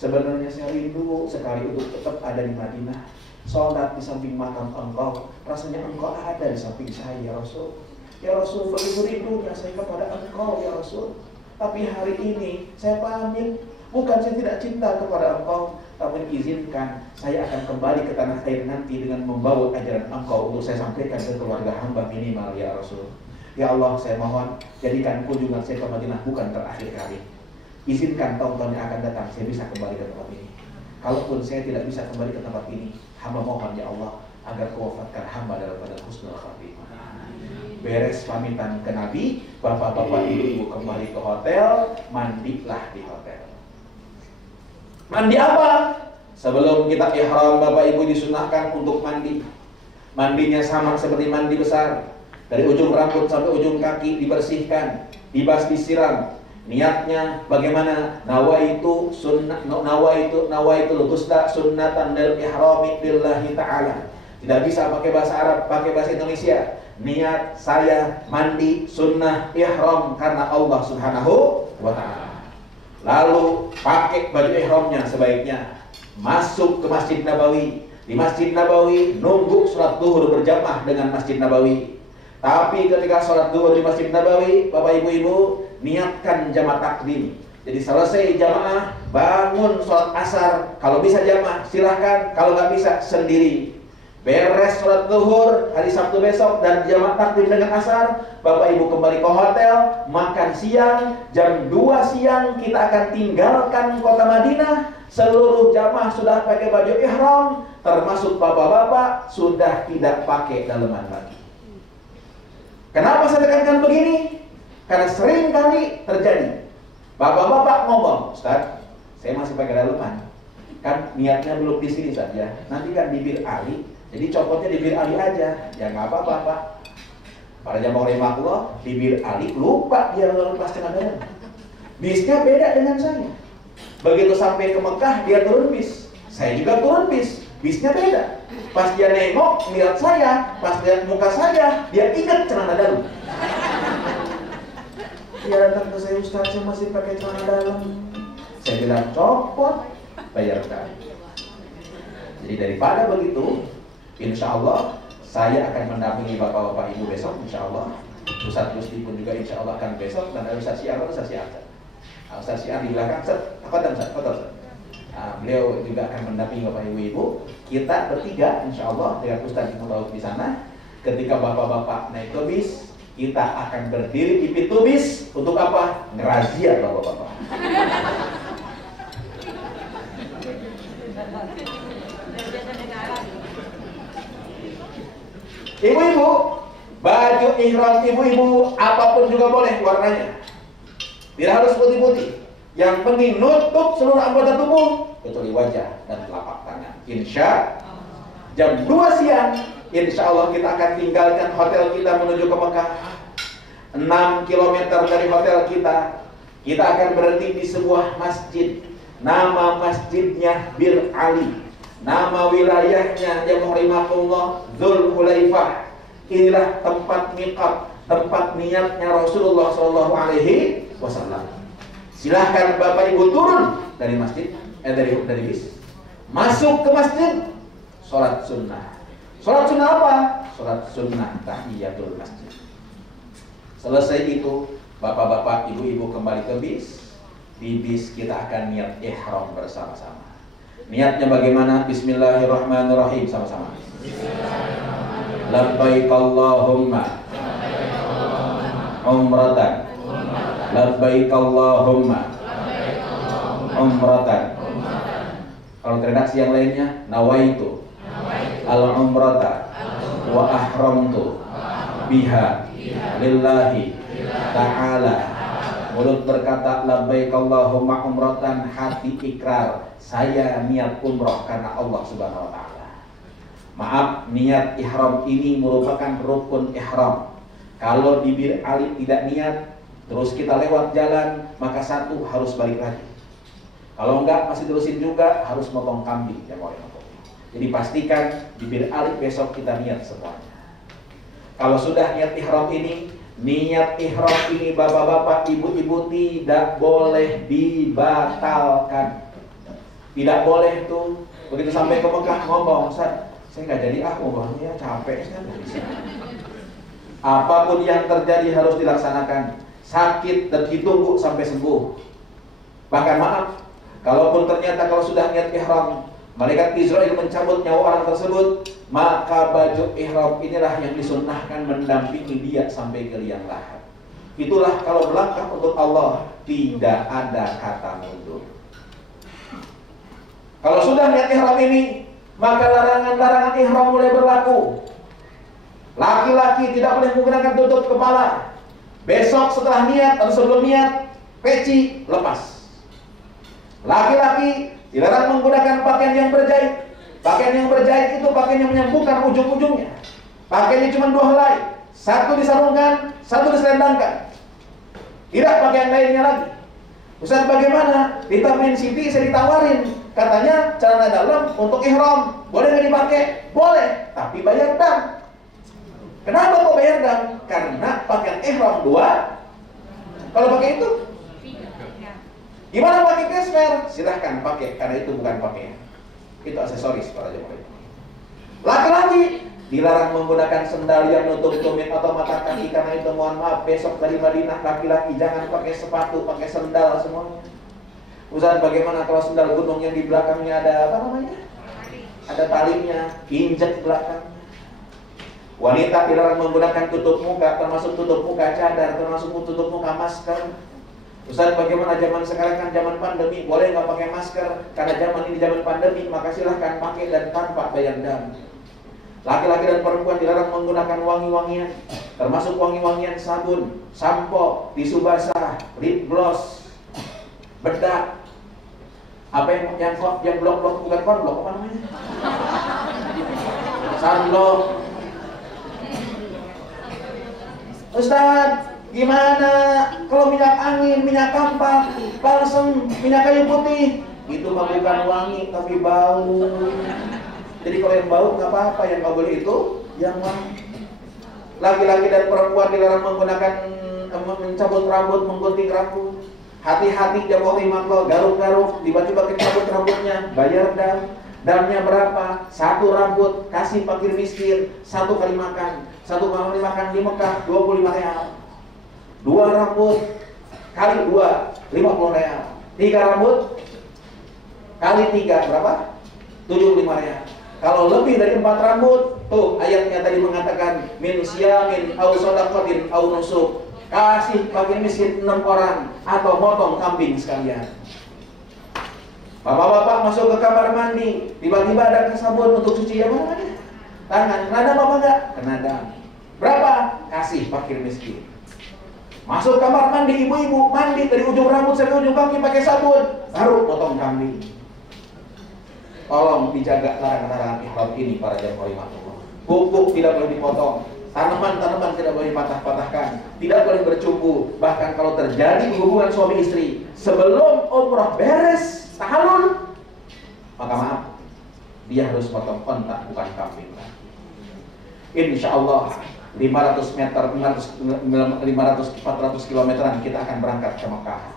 Sebenarnya saya rindu sekali untuk tetap ada di Madinah, sholat di samping makam engkau. Rasanya engkau ada di samping saya ya Rasul. Ya Rasul, begitu rindunya saya kepada engkau ya Rasul. Tapi hari ini saya pamit, bukan saya tidak cinta kepada engkau, tapi izinkan saya akan kembali ke tanah air nanti dengan membawa ajaran engkau untuk saya sampaikan ke keluarga hamba minimal ya Rasul. Ya Allah, saya mohon jadikan kunjungan saya ke Madinah bukan terakhir kali. Izinkan tahun-tahun yang akan datang saya bisa kembali ke tempat ini. Kalaupun saya tidak bisa kembali ke tempat ini, hamba mohon ya Allah agar Kau wafatkan hamba dalam keadaan husnul khatimah. Beres pamitan ke Nabi, bapak-bapak ibu-ibu kembali ke hotel, mandilah di hotel. Mandi apa? Sebelum kita ihram, bapak ibu disunahkan untuk mandi. Mandinya sama seperti mandi besar. Dari ujung rambut sampai ujung kaki dibersihkan, dibas, disiram. Niatnya bagaimana? Nawaitu ghusla sunnatan lil ihrami billahi ta'ala. Tidak bisa pakai bahasa Arab, pakai bahasa Indonesia. Niat saya mandi sunnah ihram karena Allah Subhanahu wa ta'ala. Lalu pakai baju ihramnya sebaiknya, masuk ke Masjid Nabawi. Di Masjid Nabawi nunggu sholat zuhur berjamaah dengan Masjid Nabawi. Tapi ketika sholat zuhur di Masjid Nabawi, Bapak Ibu-ibu niatkan jamaah takdim. Jadi selesai jamaah, bangun sholat asar. Kalau bisa jamaah silahkan, kalau nggak bisa sendiri. Beres sholat zuhur hari Sabtu besok dan jamaah takdim dengan asar, Bapak Ibu kembali ke hotel, makan siang. Jam 2 siang kita akan tinggalkan kota Madinah. Seluruh jamaah sudah pakai baju ihram, termasuk bapak-bapak sudah tidak pakai daleman lagi. Kenapa saya tekankan begini? Karena sering kali terjadi bapak-bapak ngomong, Ustaz, saya masih pakai daleman. Kan niatnya belum di sini saja. Nanti kan di Bir Ali. Jadi copotnya di Bir Ali aja. Ya nggak apa-apa, Pak. Para jamaah rahimahullah, di Bir Ali lupa dia lepas kendaraan. Bisnya beda dengan saya. Begitu sampai ke Mekah dia turun bis. Saya juga turun bis. Bisnya beda. Pas dia nengok lihat saya, pas lihat muka saya, dia ingat celana dalam. Dia datang ke saya, Ustaz, saya masih pakai celana dalam. Saya bilang copot, bayarkan. Jadi daripada begitu, insya Allah saya akan mendampingi bapak-bapak ibu besok, insya Allah. Ustaz Gusti pun juga insya Allah akan besok. Dan ada Ustaz Syiar, Ustaz Syiar di belakang, Ustaz, foto Ustaz. Nah, beliau juga akan mendampingi Bapak Ibu. Kita bertiga, insya Allah dengan Ustaz Imam di sana. Ketika bapak-bapak naik ke bis, kita akan berdiri di pintu bis untuk apa? Ngerazia bapak-bapak. Ibu-ibu, baju ihram ibu-ibu apapun juga boleh warnanya. Tidak harus putih-putih. Yang penting nutup seluruh anggota tubuh kecuali wajah dan telapak tangan. Insya jam 2 siang, insya Allah kita akan tinggalkan hotel kita menuju ke Mekah. 6 km dari hotel kita akan berhenti di sebuah masjid. Nama masjidnya Bir Ali. Nama wilayahnya yang rahimahullah Dzul Hulaifah. Inilah tempat miqat, tempat niatnya Rasulullah SAW. Silahkan Bapak Ibu turun dari masjid, dari bis, masuk ke masjid, sholat sunnah. Sholat sunnah apa? Sholat sunnah tahiyatul masjid. Selesai itu, bapak-bapak, ibu-ibu kembali ke bis. Di bis kita akan niat ihram bersama-sama. Niatnya bagaimana? Bismillahirrahmanirrahim, sama-sama. Labbaik Allahumma umratan. Labbaik Allahumma umratan. Kalau redaksi yang lainnya, nawaitu al-umrata wa ahramtu biha lillahi ta'ala. Mulut berkata labbaik Allahumma umratan, hati ikrar saya niat umroh karena Allah Subhanahu wa taala. Maaf, niat ihram ini merupakan rukun ihram. Kalau di Bir Ali tidak niat, terus kita lewat jalan, maka satu harus balik lagi. Kalau enggak masih terusin juga, harus motong kambing ya boleh. Jadi pastikan di Bir Ali besok kita niat semuanya. Kalau sudah niat ihram ini, bapak-bapak, ibu-ibu tidak boleh dibatalkan. Tidak boleh tuh begitu sampai ke Mekah ngomong, Ustaz, saya nggak jadi umrohnya, capek Ustaz. Apapun yang terjadi harus dilaksanakan. Sakit dan ditunggu sampai sembuh. Bahkan maaf, kalaupun ternyata kalau sudah niat ihram, malaikat Israel mencabut nyawa orang tersebut, maka baju ihram inilah yang disunnahkan mendampingi dia sampai ke liang lahat. Itulah kalau melangkah untuk Allah, tidak ada kata mundur. Kalau sudah niat ihram ini, maka larangan-larangan ihram mulai berlaku. Laki-laki tidak boleh menggunakan tutup kepala. Besok setelah niat atau sebelum niat, peci lepas. Laki-laki dilarang menggunakan pakaian yang berjahit. Pakaian yang berjahit itu pakaian yang menyambungkan ujung-ujungnya. Pakaiannya cuma 2 helai, satu disarungkan, satu diselendangkan. Tidak pakaian lainnya lagi. Ustaz, bagaimana? Di Taman City saya ditawarin, katanya celana dalam untuk ihram, boleh nggak dipakai? Boleh, tapi bayar dam. Kenapa kok bayar dam? Karena pakaian ihram 2. Kalau pakai itu, gimana pakai kesmer? Silahkan pakai, karena itu bukan pakaian. Itu aksesoris para jemaah. Laki-laki dilarang menggunakan sendal yang nutup tumit atau mata kaki, karena itu mohon maaf besok dari Madinah laki-laki jangan pakai sepatu, pakai sendal semuanya. Ustaz, bagaimana kalau sendal gunung yang di belakangnya ada apa namanya? Ada talinya, injek belakang. Wanita dilarang menggunakan tutup muka, termasuk tutup muka cadar, termasuk tutup muka masker. Ustaz, bagaimana zaman sekarang kan zaman pandemi, boleh nggak pakai masker? Karena zaman ini zaman pandemi, maka silahkan pakai dan tanpa bayar dam. Laki-laki dan perempuan dilarang menggunakan wangi-wangian, termasuk wangi-wangian sabun, sampo, tisu basah, lip gloss, bedak. Apa yang blok-blok bukan blok apa namanya? Sunblock. Ustaz, gimana kalau minyak angin, minyak kampak, balsem, minyak kayu putih? Itu mah bukan wangi tapi bau. Jadi kalau yang bau nggak apa-apa, yang nggak boleh itu yang wangi. Laki-laki dan perempuan dilarang menggunakan mencabut rambut, menggunting rambut. Hati-hati jamaah imanullah, garuk-garuk, tiba-tiba dicabut rambutnya, bayar dam. Damnya berapa? 1 rambut, kasih fakir miskin, 1 kali makan. 1 kali makan di Mekah 25 real. 2 rambut kali 2, 50 real. 3 rambut kali 3 berapa? 75 riyal. Kalau lebih dari 4 rambut, tuh ayatnya tadi mengatakan min siyamin au shadaqatin au nusuk. Kasih fakir miskin 6 orang atau potong kambing sekalian. Bapak-bapak masuk ke kamar mandi, tiba-tiba ada sabun untuk cuci ya mana ada? Tangan, kena dam apa enggak? Kena dam. Berapa? Kasih fakir miskin. Masuk kamar mandi, ibu-ibu mandi dari ujung rambut sampai ujung kaki pakai sabun, baru potong kambing. Tolong dijaga larangan-larangan ihram ini para jamaah rahimahullah. Pupuk tidak boleh dipotong, tanaman-tanaman tidak boleh dipatah-patahkan, tidak boleh bercumbu. Bahkan kalau terjadi hubungan suami istri sebelum umrah beres tahallul, maka maaf, dia harus potong kontak bukan kambing. Insya Allah 500 meter, 400 kilometeran kita akan berangkat ke Mekah.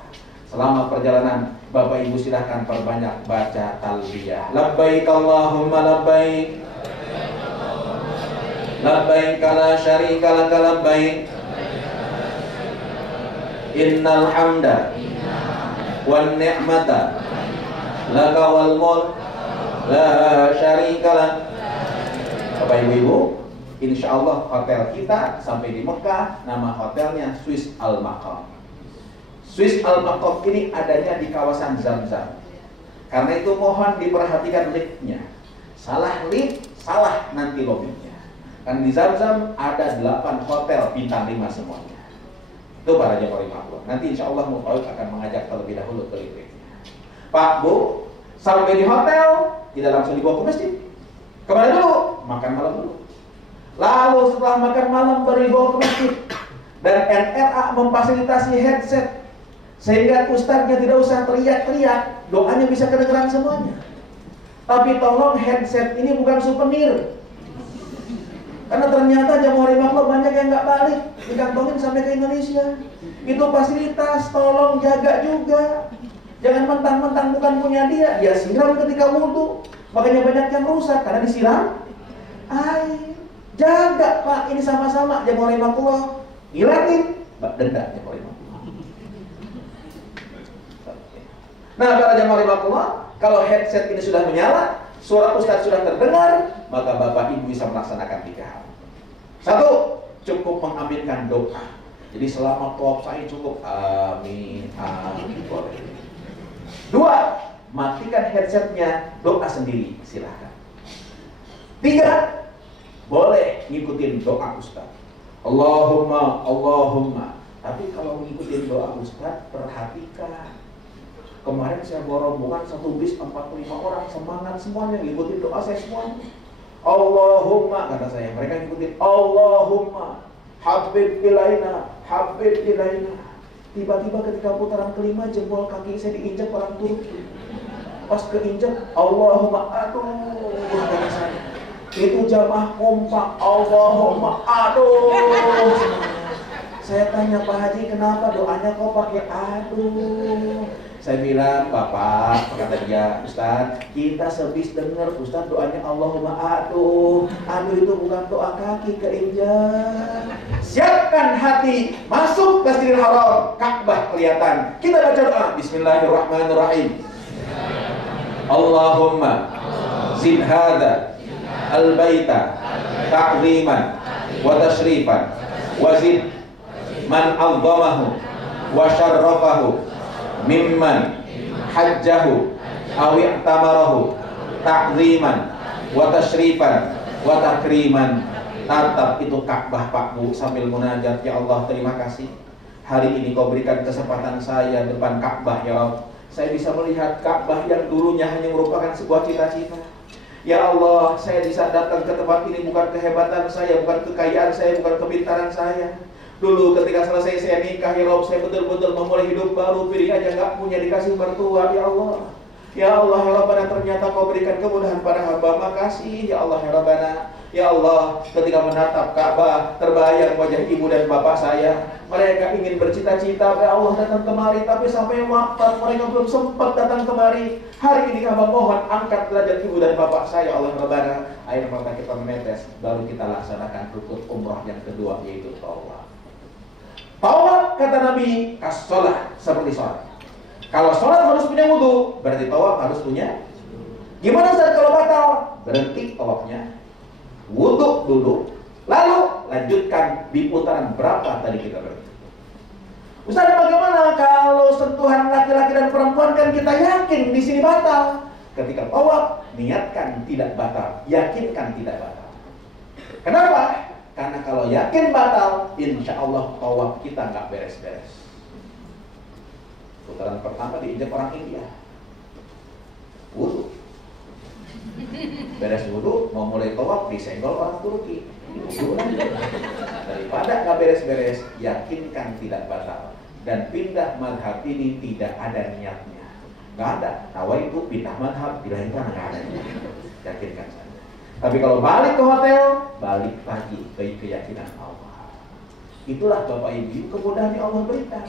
Selama perjalanan, Bapak Ibu silahkan perbanyak baca talbiyah. Labbaik Allahumma labbaik, labbaik la syarika laka labbaik, innal hamda wan ni'mata laka wal mulk la syarika lak. Bapak Ibu, insya Allah hotel kita sampai di Mekah, nama hotelnya Swiss Al Maqam. Swiss Al Maqam ini adanya di kawasan Zamzam. Karena itu mohon diperhatikan liftnya. Salah lift, salah nanti lobbynya. Kan di Zamzam ada 8 hotel bintang 5 semuanya. Itu para jamaah rahimahullah. Nanti insya Allah Mufaid akan mengajak terlebih dahulu ke liftnya. Pak Bu, sampai di hotel tidak langsung dibawa ke masjid. Kemana dulu? Makan malam dulu. Lalu setelah makan malam baru dibawa ke masjid. Dan NRA memfasilitasi headset sehingga ustadznya tidak usah teriak-teriak, doanya bisa kedengeran semuanya. Tapi tolong headset ini bukan souvenir, karena ternyata jamaah rahimahullah banyak yang nggak balik, dikantongin sampai ke Indonesia. Itu fasilitas, tolong jaga juga. Jangan mentang-mentang bukan punya dia, dia siram ketika wudhu, makanya banyak yang rusak karena disiram air. Jaga Pak, ini sama-sama jamaah rahimahullah. Hilangin, denda jamaah rahimahullah. Nah, para jamaah rahimahullah, kalau headset ini sudah menyala, suara ustaz sudah terdengar, maka Bapak Ibu bisa melaksanakan 3 hal. 1, cukup mengaminkan doa. Jadi selama tawaf sa'i cukup amin, amin. 2, matikan headsetnya, doa sendiri, silahkan. 3, boleh ngikutin doa ustaz. Allahumma, Allahumma. Tapi kalau ngikutin doa ustaz, perhatikan. Kemarin saya bawa rombongan 1 bis 45 orang, semangat semuanya ngikutin doa saya semuanya. Allahumma, kata saya, mereka ngikutin Allahumma habib ilaina, habib ilaina. Tiba-tiba ketika putaran kelima jempol kaki saya diinjak orang Turki. Pas keinjak, Allahumma, aduh, kata saya. Itu jamaah kompak, Allahumma, aduh. Saya tanya Pak Haji, kenapa doanya kok pakai aduh? Saya bilang, Bapak, kata dia, Ustaz, kita sebis dengar Ustaz doanya Allahumma aduh. Aduh itu bukan doa kaki keinjak. Siapkan hati, masuk Masjidil Haram, Ka'bah kelihatan. Kita baca doa, Bismillahirrahmanirrahim. Allahumma zid hadha al-baita ta'ziman wa tashrifan wa zid man azzamahu wa syarrafahu mimman hajjahu aw i'tamarahu ta'ziman wa tashrifan wa takriman. Tatap itu Ka'bah Pak Bu sambil munajat, ya Allah terima kasih hari ini kau berikan kesempatan saya depan Ka'bah ya Allah. Saya bisa melihat Ka'bah yang dulunya hanya merupakan sebuah cita-cita. Ya Allah, saya bisa datang ke tempat ini bukan kehebatan saya, bukan kekayaan saya, bukan kepintaran saya. Dulu ketika selesai saya nikah, ya Rob, saya betul-betul memulai hidup baru, piring aja nggak punya dikasih mertua, ya Allah. Ya Allah, ya Rabbana, ternyata kau berikan kemudahan pada hamba, makasih, ya Allah, ya Rabbana. Ya Allah, ketika menatap Ka'bah, terbayang wajah ibu dan bapak saya. Mereka ingin bercita-cita, ya Allah, datang kemari, tapi sampai waktu mereka belum sempat datang kemari. Hari ini hamba mohon, angkat derajat ibu dan bapak saya, Allah, ya Rabbana. Air mata kita menetes, baru kita laksanakan rukun umrah yang kedua, yaitu tawaf. Tawaf, kata Nabi, as-sholah, seperti sholat. Kalau sholat harus punya wudu, berarti tawaf harus punya. Gimana Ustaz kalau batal? Berhenti tawafnya, wudu dulu, lalu lanjutkan di putaran berapa tadi kita berhenti. Ustaz, bagaimana kalau sentuhan laki-laki dan perempuan kan kita yakin di sini batal? Ketika tawaf, niatkan tidak batal, yakinkan tidak batal. Kenapa? Karena kalau yakin batal, insya Allah tawaf kita nggak beres-beres. Putaran pertama diinjak orang India, wudu. Beres wudu, mau mulai tawaf disenggol orang Turki. Wudu lagi. Daripada nggak beres-beres, yakinkan tidak batal. Dan pindah madhab ini tidak ada niatnya. Nggak ada. Nawaitu pindah madhab, dilahirkan nggak ada niatnya. Yakinkan saja. Tapi kalau balik ke hotel, balik lagi ke keyakinan Allah. Itulah Bapak Ibu kemudahan yang Allah berikan.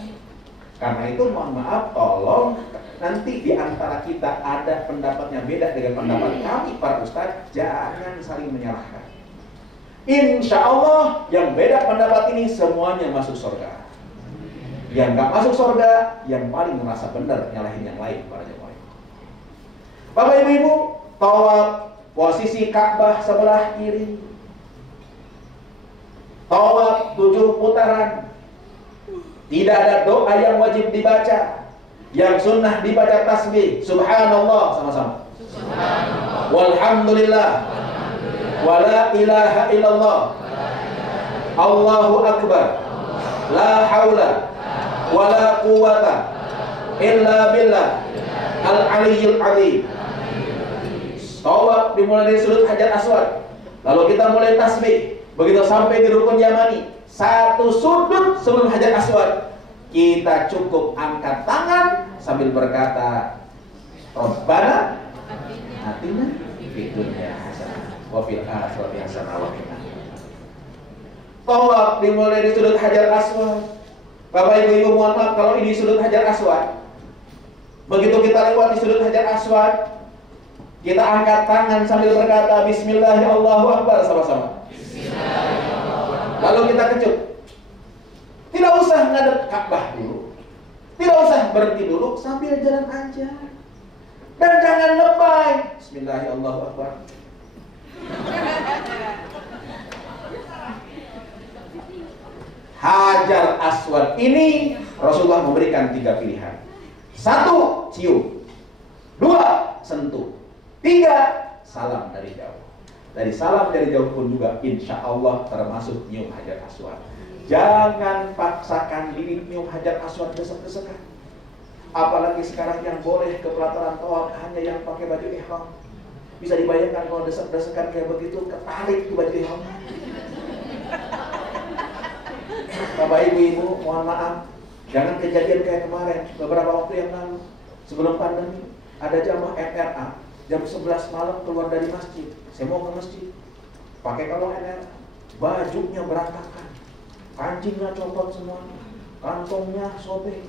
Karena itu mohon maaf, tolong nanti di antara kita ada pendapatnya beda dengan pendapat kami para ustadz, jangan saling menyalahkan. Insya Allah yang beda pendapat ini semuanya masuk surga. Yang nggak masuk surga, yang paling merasa benar nyalahin yang lain para jemaah. Bapak Ibu, tawaf posisi Ka'bah sebelah kiri, tawaf 7 putaran. Tidak ada doa yang wajib dibaca. Yang sunnah dibaca tasbih, subhanallah sama-sama. Subhanallah. Walhamdulillah. Wala ilaha illallah. Allahu akbar. La haula wala quwata illa billah al-aliyyil azim. Tawaf dimulai dari sudut Hajar Aswad. Lalu kita mulai tasbih. Begitu sampai di rukun Yamani, 1 sudut sebelum Hajar Aswad, kita cukup angkat tangan sambil berkata, Rabbana atina fid dunya hasanah wa fil akhirati hasanah wa qina. Tawaf dimulai di sudut Hajar Aswad. Bapak Ibu mohon maaf kalau ini sudut Hajar Aswad. Begitu kita lewat di sudut Hajar Aswad, kita angkat tangan sambil berkata Bismillahirrahmanirrahim, Allahu Akbar sama-sama. Lalu kita kecut. Tidak usah ngadep Ka'bah dulu, tidak usah berhenti dulu, sambil jalan aja. Dan jangan lebay. Bismillahirrahmanirrahim. Hajar Aswad ini Rasulullah memberikan 3 pilihan. 1, cium. 2, sentuh. 3, salam dari jauh. Dari salam dari jauh pun juga insya Allah termasuk nyium Hajar Aswad. Jangan paksakan diri nyium Hajar Aswad desek-desekan. Apalagi sekarang yang boleh ke pelataran tawaf hanya yang pakai baju ihram. Bisa dibayangkan kalau desek-desekan kayak begitu, ketarik tuh baju ihramnya. Bapak Ibu, mohon maaf, jangan kejadian kayak kemarin beberapa waktu yang lalu sebelum pandemi. Ada jamaah NRA jam 11 malam keluar dari masjid. Saya mau ke masjid, pakai kalung NRA, bajunya berantakan, kancingnya copot semuanya, kantongnya sobek.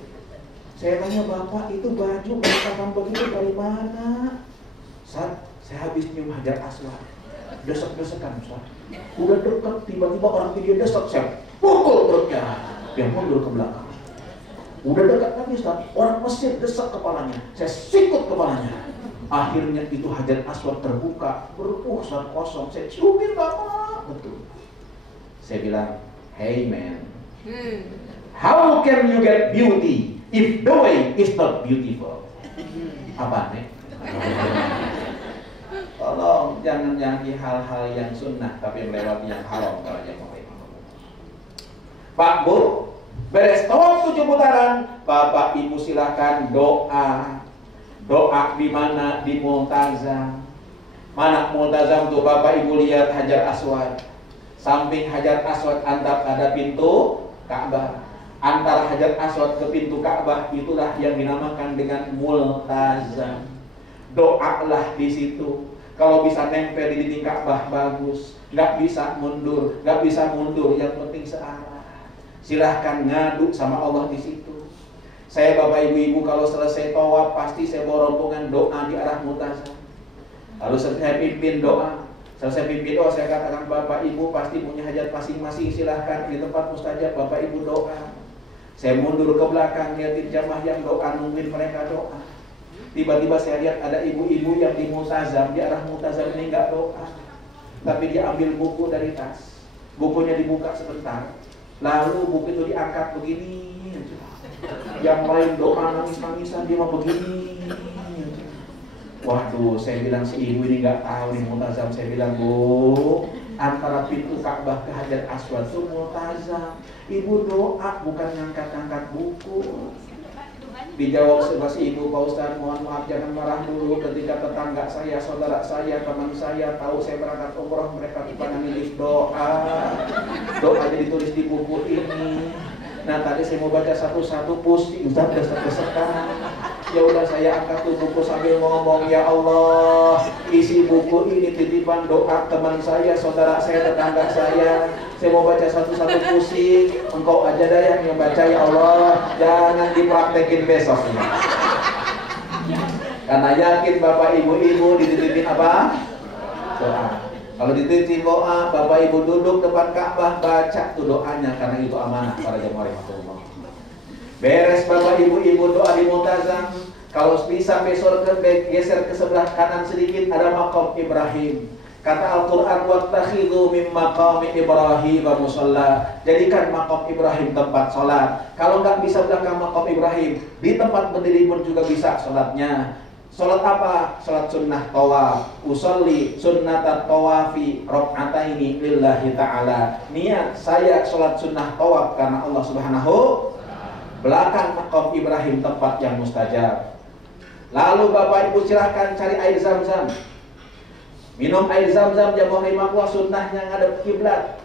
Saya tanya, Bapak itu baju berantakan begitu dari mana? Saat saya habis nyium Hajar Aswad, desek-desekan Ustaz. Udah deket, tiba-tiba orang video desek, saya pukul perutnya, dia mundur ke belakang. Udah dekat lagi Ustaz, orang Mesir desek kepalanya, saya sikut kepalanya. Akhirnya itu Hajar Aswad terbuka, Ustaz kosong, saya ciumin Bapak, betul. Saya bilang, hey man, how can you get beauty if the way is not beautiful? Apa nih? Tolong jangan nyanyi hal-hal yang sunnah tapi melewati yang haram kalau yang mau. Pak Bu, beres tawaf 7 putaran, Bapak Ibu silakan doa. Doa di mana? Di Multazam. Mana Multazam tuh Bapak Ibu lihat Hajar Aswad. Samping Hajar Aswad antara ada pintu Ka'bah. Antara Hajar Aswad ke pintu Ka'bah itulah yang dinamakan dengan Multazam. Doalah di situ. Kalau bisa nempel di dinding Ka'bah bagus. Nggak bisa mundur, yang penting searah. Silahkan ngadu sama Allah di situ. Saya Bapak Ibu kalau selesai tawaf pasti saya bawa rombongan doa di arah Multazam. Lalu saya pimpin doa. Selesai pimpin doa saya katakan Bapak Ibu pasti punya hajat masing-masing, silahkan di tempat mustajab Bapak Ibu doa. Saya mundur ke belakang, lihatin jamaah yang doa, nungguin mereka doa. Tiba-tiba saya lihat ada ibu-ibu yang di multazam, di arah multazam ini nggak doa, tapi dia ambil buku dari tas. Bukunya dibuka sebentar, lalu buku itu diangkat begini. Yang lain doa nangis-nangisan, dia mau begini. Waduh, saya bilang si ibu ini nggak tahu nih multazam. Saya bilang, Bu, antara pintu Ka'bah ke Hajar Aswad itu multazam. Ibu doa, bukan ngangkat-ngangkat buku. Dijawab sebelah si ibu, Pak Ustaz, mohon maaf jangan marah dulu ketika tetangga saya, saudara saya, teman saya tahu saya berangkat umroh, mereka bukan milih doa. Doanya ditulis di buku ini. Nah tadi saya mau baca satu-satu, pusing, Ustaz udah sekarang. Ya udah saya angkat tuh buku sambil ngomong, ya Allah, isi buku ini titipan doa teman saya, saudara saya, tetangga saya. Saya mau baca satu-satu pusing, engkau aja dah yang baca ya Allah, jangan dipraktekin besok. Karena yakin bapak ibu-ibu dititipin apa? Doa. Kalau dititipin doa, bapak ibu duduk depan Ka'bah, baca tuh doanya, karena itu amanah para jemaah rahmatullah. Beres bapak ibu-ibu doa di multazam, kalau bisa geser ke sebelah kanan sedikit, ada maqam Ibrahim. Kata Al-Quran, wattakhidhu min maqami Ibrahim musalla. Jadikan maqam Ibrahim tempat sholat. Kalau nggak bisa belakang maqam Ibrahim, di tempat berdiri pun juga bisa sholatnya. Sholat apa? Sholat sunnah tawaf. Usolli sunnatat tawafi rok'ataini lillahi ta'ala. Niat saya sholat sunnah tawaf karena Allah subhanahu. Belakang maqam Ibrahim tempat yang mustajab. Lalu bapak ibu silahkan cari air zam-zam. Minum air zam-zam, jamaah rahimahullah, sunnahnya ngadep kiblat.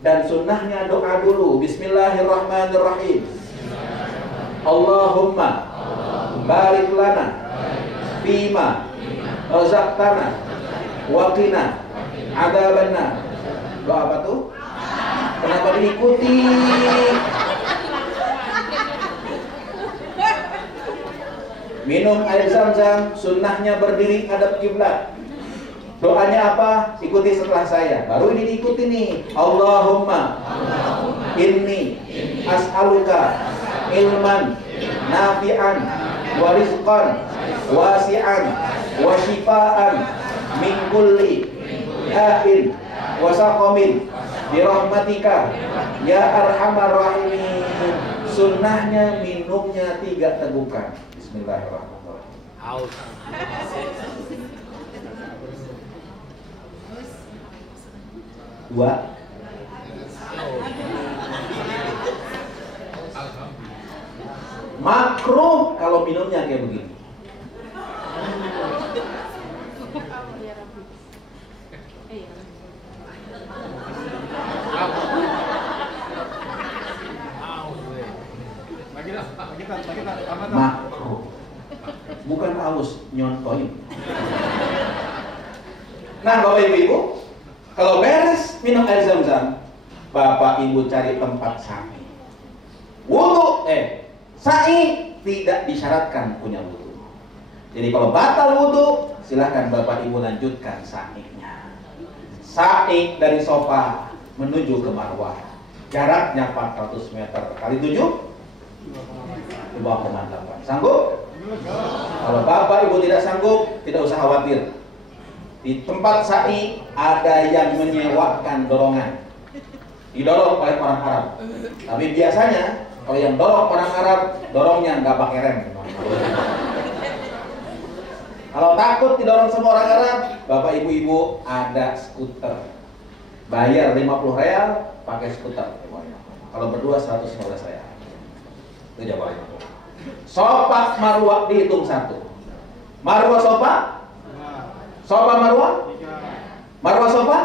Dan sunnahnya doa dulu. Bismillahirrahmanirrahim. Allahumma barik lana fima razaqtana wa qina adzabannar. Doa apa tuh? Kenapa diikuti? Minum air zam-zam, sunnahnya berdiri ngadep kiblat. Doanya apa? Ikuti setelah saya. Baru ini diikuti nih. Allahumma inni as'aluka ilman nafi'an wa rizqan wasi'an wa shifaan min kulli da'in wa saqamin bi rahmatika ya arhamar rahimin. Sunnahnya minumnya 3 tegukan. Bismillahirrahmanirrahim. Dua. Makruh kalau minumnya kayak begini. Makruh. Bukan aus, nyontoin. Nah, Bapak Ibu, kalau beres minum air zam-zam, bapak ibu cari tempat sa'i. Wudu, sa'i tidak disyaratkan punya wudu. Jadi kalau batal wudu, silahkan bapak ibu lanjutkan sa'inya. Sa'i dari sofa menuju ke Marwah, jaraknya 400 meter kali 7, 2,8. Sanggup? Kalau bapak ibu tidak sanggup, tidak usah khawatir. Di tempat sa'i ada yang menyewakan dorongan, didorong oleh orang Arab. Tapi biasanya kalau yang dorong orang Arab, dorongnya nggak pakai rem. Kalau takut didorong sama orang Arab, bapak ibu-ibu ada skuter, bayar 50 real pakai skuter. Kalau berdua 115 real. Itu jawabannya. Sofa Marwah dihitung 1. Marwah sofa? Sofa Marwah? Marwah sofa?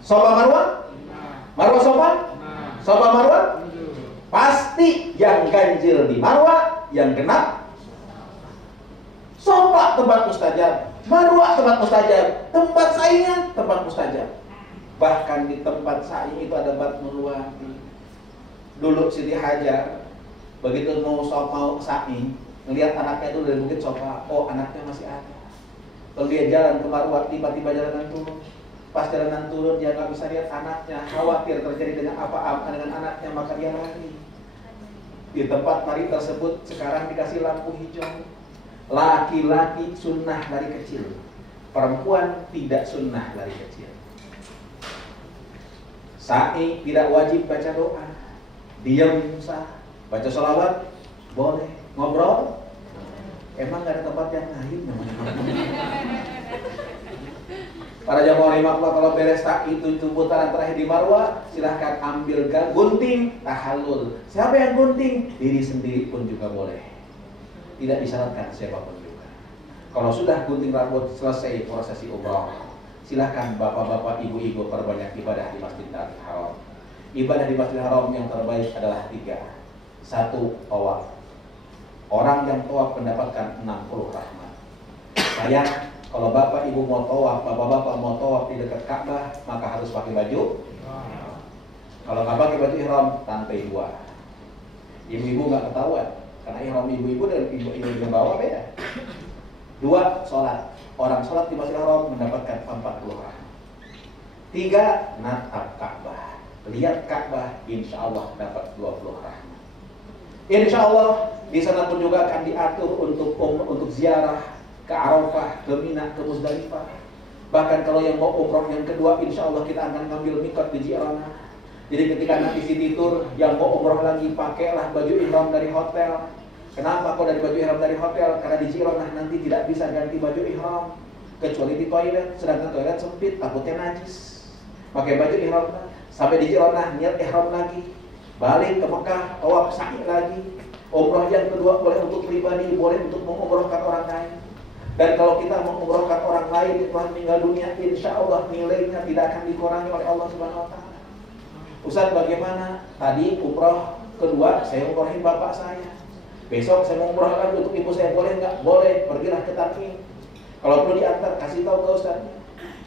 Sofa Marwah? Marwah sofa? Sofa Marwah? Pasti yang ganjil di Marwah, yang genap sofa tempat mustajab, Marwah tempat mustajab, tempat sa'inya tempat mustajab. Bahkan di tempat sa'i itu ada batnul wadi. Dulu Siti Hajar begitu mau sa'i, ngelihat anaknya itu dari bukit sofa, oh anaknya masih ada. Kalau dia jalan ke Marwah, tiba-tiba jalanan turun. Pas jalanan turun, dia nggak bisa lihat anaknya. Khawatir terjadi dengan apa-apa dengan anaknya, maka dia lari. Di tempat tari tersebut sekarang dikasih lampu hijau. Laki-laki sunnah dari kecil, perempuan tidak sunnah dari kecil. Sa'i tidak wajib baca doa, diam sah. Baca sholawat boleh, ngobrol emang gak ada tempat yang lain namanya. Para jamaah rahimakumullah, kalau beres tak itu putaran terakhir di Marwah, silahkan ambil gunting tahallul. Siapa yang gunting? Diri sendiri pun juga boleh. Tidak disyaratkan siapapun juga. Kalau sudah gunting rambut selesai prosesi umrah, silahkan bapak-bapak, ibu-ibu perbanyak ibadah di Masjidil Haram. Ibadah di Masjidil Haram yang terbaik adalah 3. 1, tawaf. Orang yang tawaf mendapatkan 60 rahmat. Sayang, kalau bapak ibu mau tawaf, bapak-bapak mau tawaf di dekat Ka'bah, maka harus pakai baju. Kalau nggak pakai baju ihram, lantai 2. Ibu-ibu nggak ketahuan, karena ihram ibu-ibu dan ibu-ibu yang bawa beda. 2, sholat. Orang sholat di Masjidil Haram mendapatkan 40 rahmat. 3, natap Ka'bah. Lihat Ka'bah, insya Allah dapat 20 rahmat. Insya Allah di sana pun juga akan diatur untuk ziarah ke Arafah, ke Mina, ke Muzdalifah. Bahkan kalau yang mau umroh yang kedua, insya Allah kita akan ngambil mikot di Ji'ranah. Jadi ketika nanti city tour, yang mau umroh lagi pakailah baju ihram dari hotel. Kenapa kok dari baju ihram dari hotel? Karena di Ji'ranah nanti tidak bisa ganti baju ihram kecuali di toilet, sedangkan toilet sempit, takutnya najis. Pakai baju ihram sampai di Ji'ranah, niat ihram lagi. Balik ke Mekah, tawaf sa'i lagi. Umroh yang kedua boleh untuk pribadi, boleh untuk mengumrohkan orang lain. Dan kalau kita mengumrohkan orang lain setelah meninggal dunia, insya Allah nilainya tidak akan dikurangi oleh Allah Subhanahu Wa Taala. Ustaz, bagaimana? Tadi umroh kedua saya umrohin bapak saya. Besok saya mau umroh lagi untuk ibu saya, boleh nggak? Boleh. Pergilah ke Tanqim. Kalau perlu diantar, kasih tahu ke Ustaz.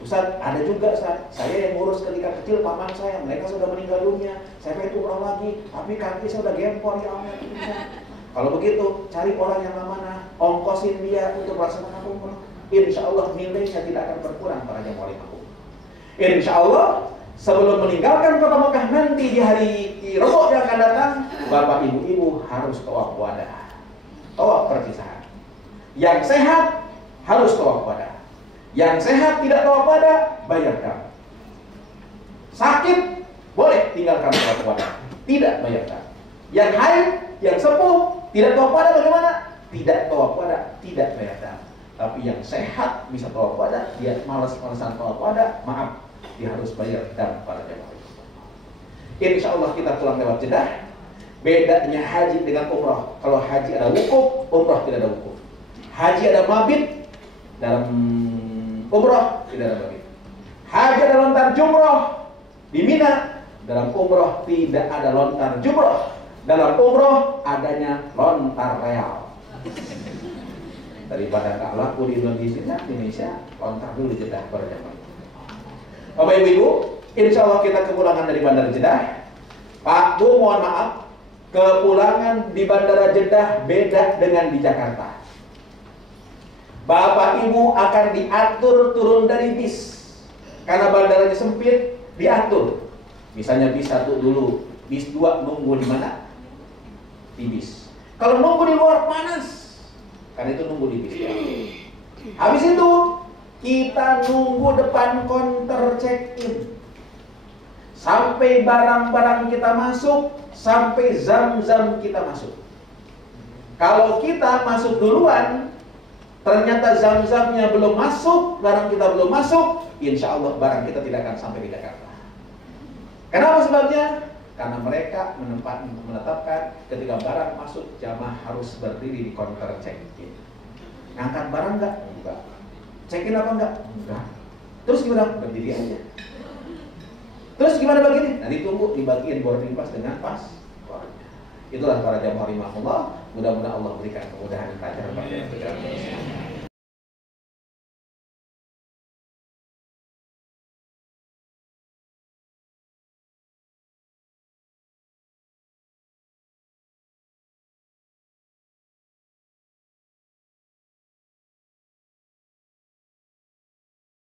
Ustaz, ada juga Ustaz, saya yang ngurus ketika kecil paman saya, mereka sudah meninggal dunia. Saya pengen umroh lagi, tapi kaki saya udah gempor ya Allah. Kalau begitu, cari orang yang amanah, ongkosin dia untuk melaksanakan umroh. Insya Allah nilainya tidak akan berkurang para jamaah rahimakumullah. Insya Allah sebelum meninggalkan kota Mekah nanti di hari Rabu yang akan datang, bapak ibu-ibu harus tawaf wadah, tawaf perpisahan. Yang sehat harus tawaf wadah. Yang sehat tidak tawaf wadah, bayarkan. Sakit boleh tinggalkan tawaf wadah, tidak bayarkan. Yang haid, yang sepuh, tidak tawaf wadah bagaimana? Tidak tawaf wadah, tidak bayarkan. Tapi yang sehat bisa tawaf wadah, dia malas-malasan tawaf wadah, maaf, dia harus bayar dan pada jamaah. Insya Allah kita pulang lewat Jeddah. Bedanya haji dengan umrah. Kalau haji ada wukuf, umrah tidak ada wukuf. Haji ada mabit, dalam umrah tidak ada mabit. Haji ada lontar jumrah di Mina, dalam umrah tidak ada lontar jumrah. Dalam umrah adanya lontar real. Daripada nggak laku di Indonesia, lontar dulu di Jeddah pada jamaah. Bapak Ibu, insya Allah kita kepulangan dari Bandara Jeddah. Pak Bu, mohon maaf, kepulangan di Bandara Jeddah beda dengan di Jakarta. Bapak Ibu akan diatur turun dari bis. Karena bandaranya sempit, diatur. Misalnya bis 1 dulu, bis 2 nunggu di mana? Di bis. Kalau nunggu di luar panas, kan itu nunggu di bis ya. Habis itu kita nunggu depan counter check-in. Sampai barang-barang kita masuk, sampai zam-zam kita masuk. Kalau kita masuk duluan, ternyata zam-zamnya belum masuk, barang kita belum masuk, insya Allah barang kita tidak akan sampai di Jakarta. Kenapa sebabnya? Karena mereka menetapkan ketika barang masuk, jamaah harus berdiri di counter check-in. Ngangkat barang enggak? Enggak. Check-in apa enggak? Enggak. Terus gimana? Berdiri aja. Terus gimana begini? Nanti tunggu di bagian boarding pass dengan paspornya. Itulah para jamaah rahimakumullah. Mudah-mudahan Allah berikan kemudahan dan kelancaran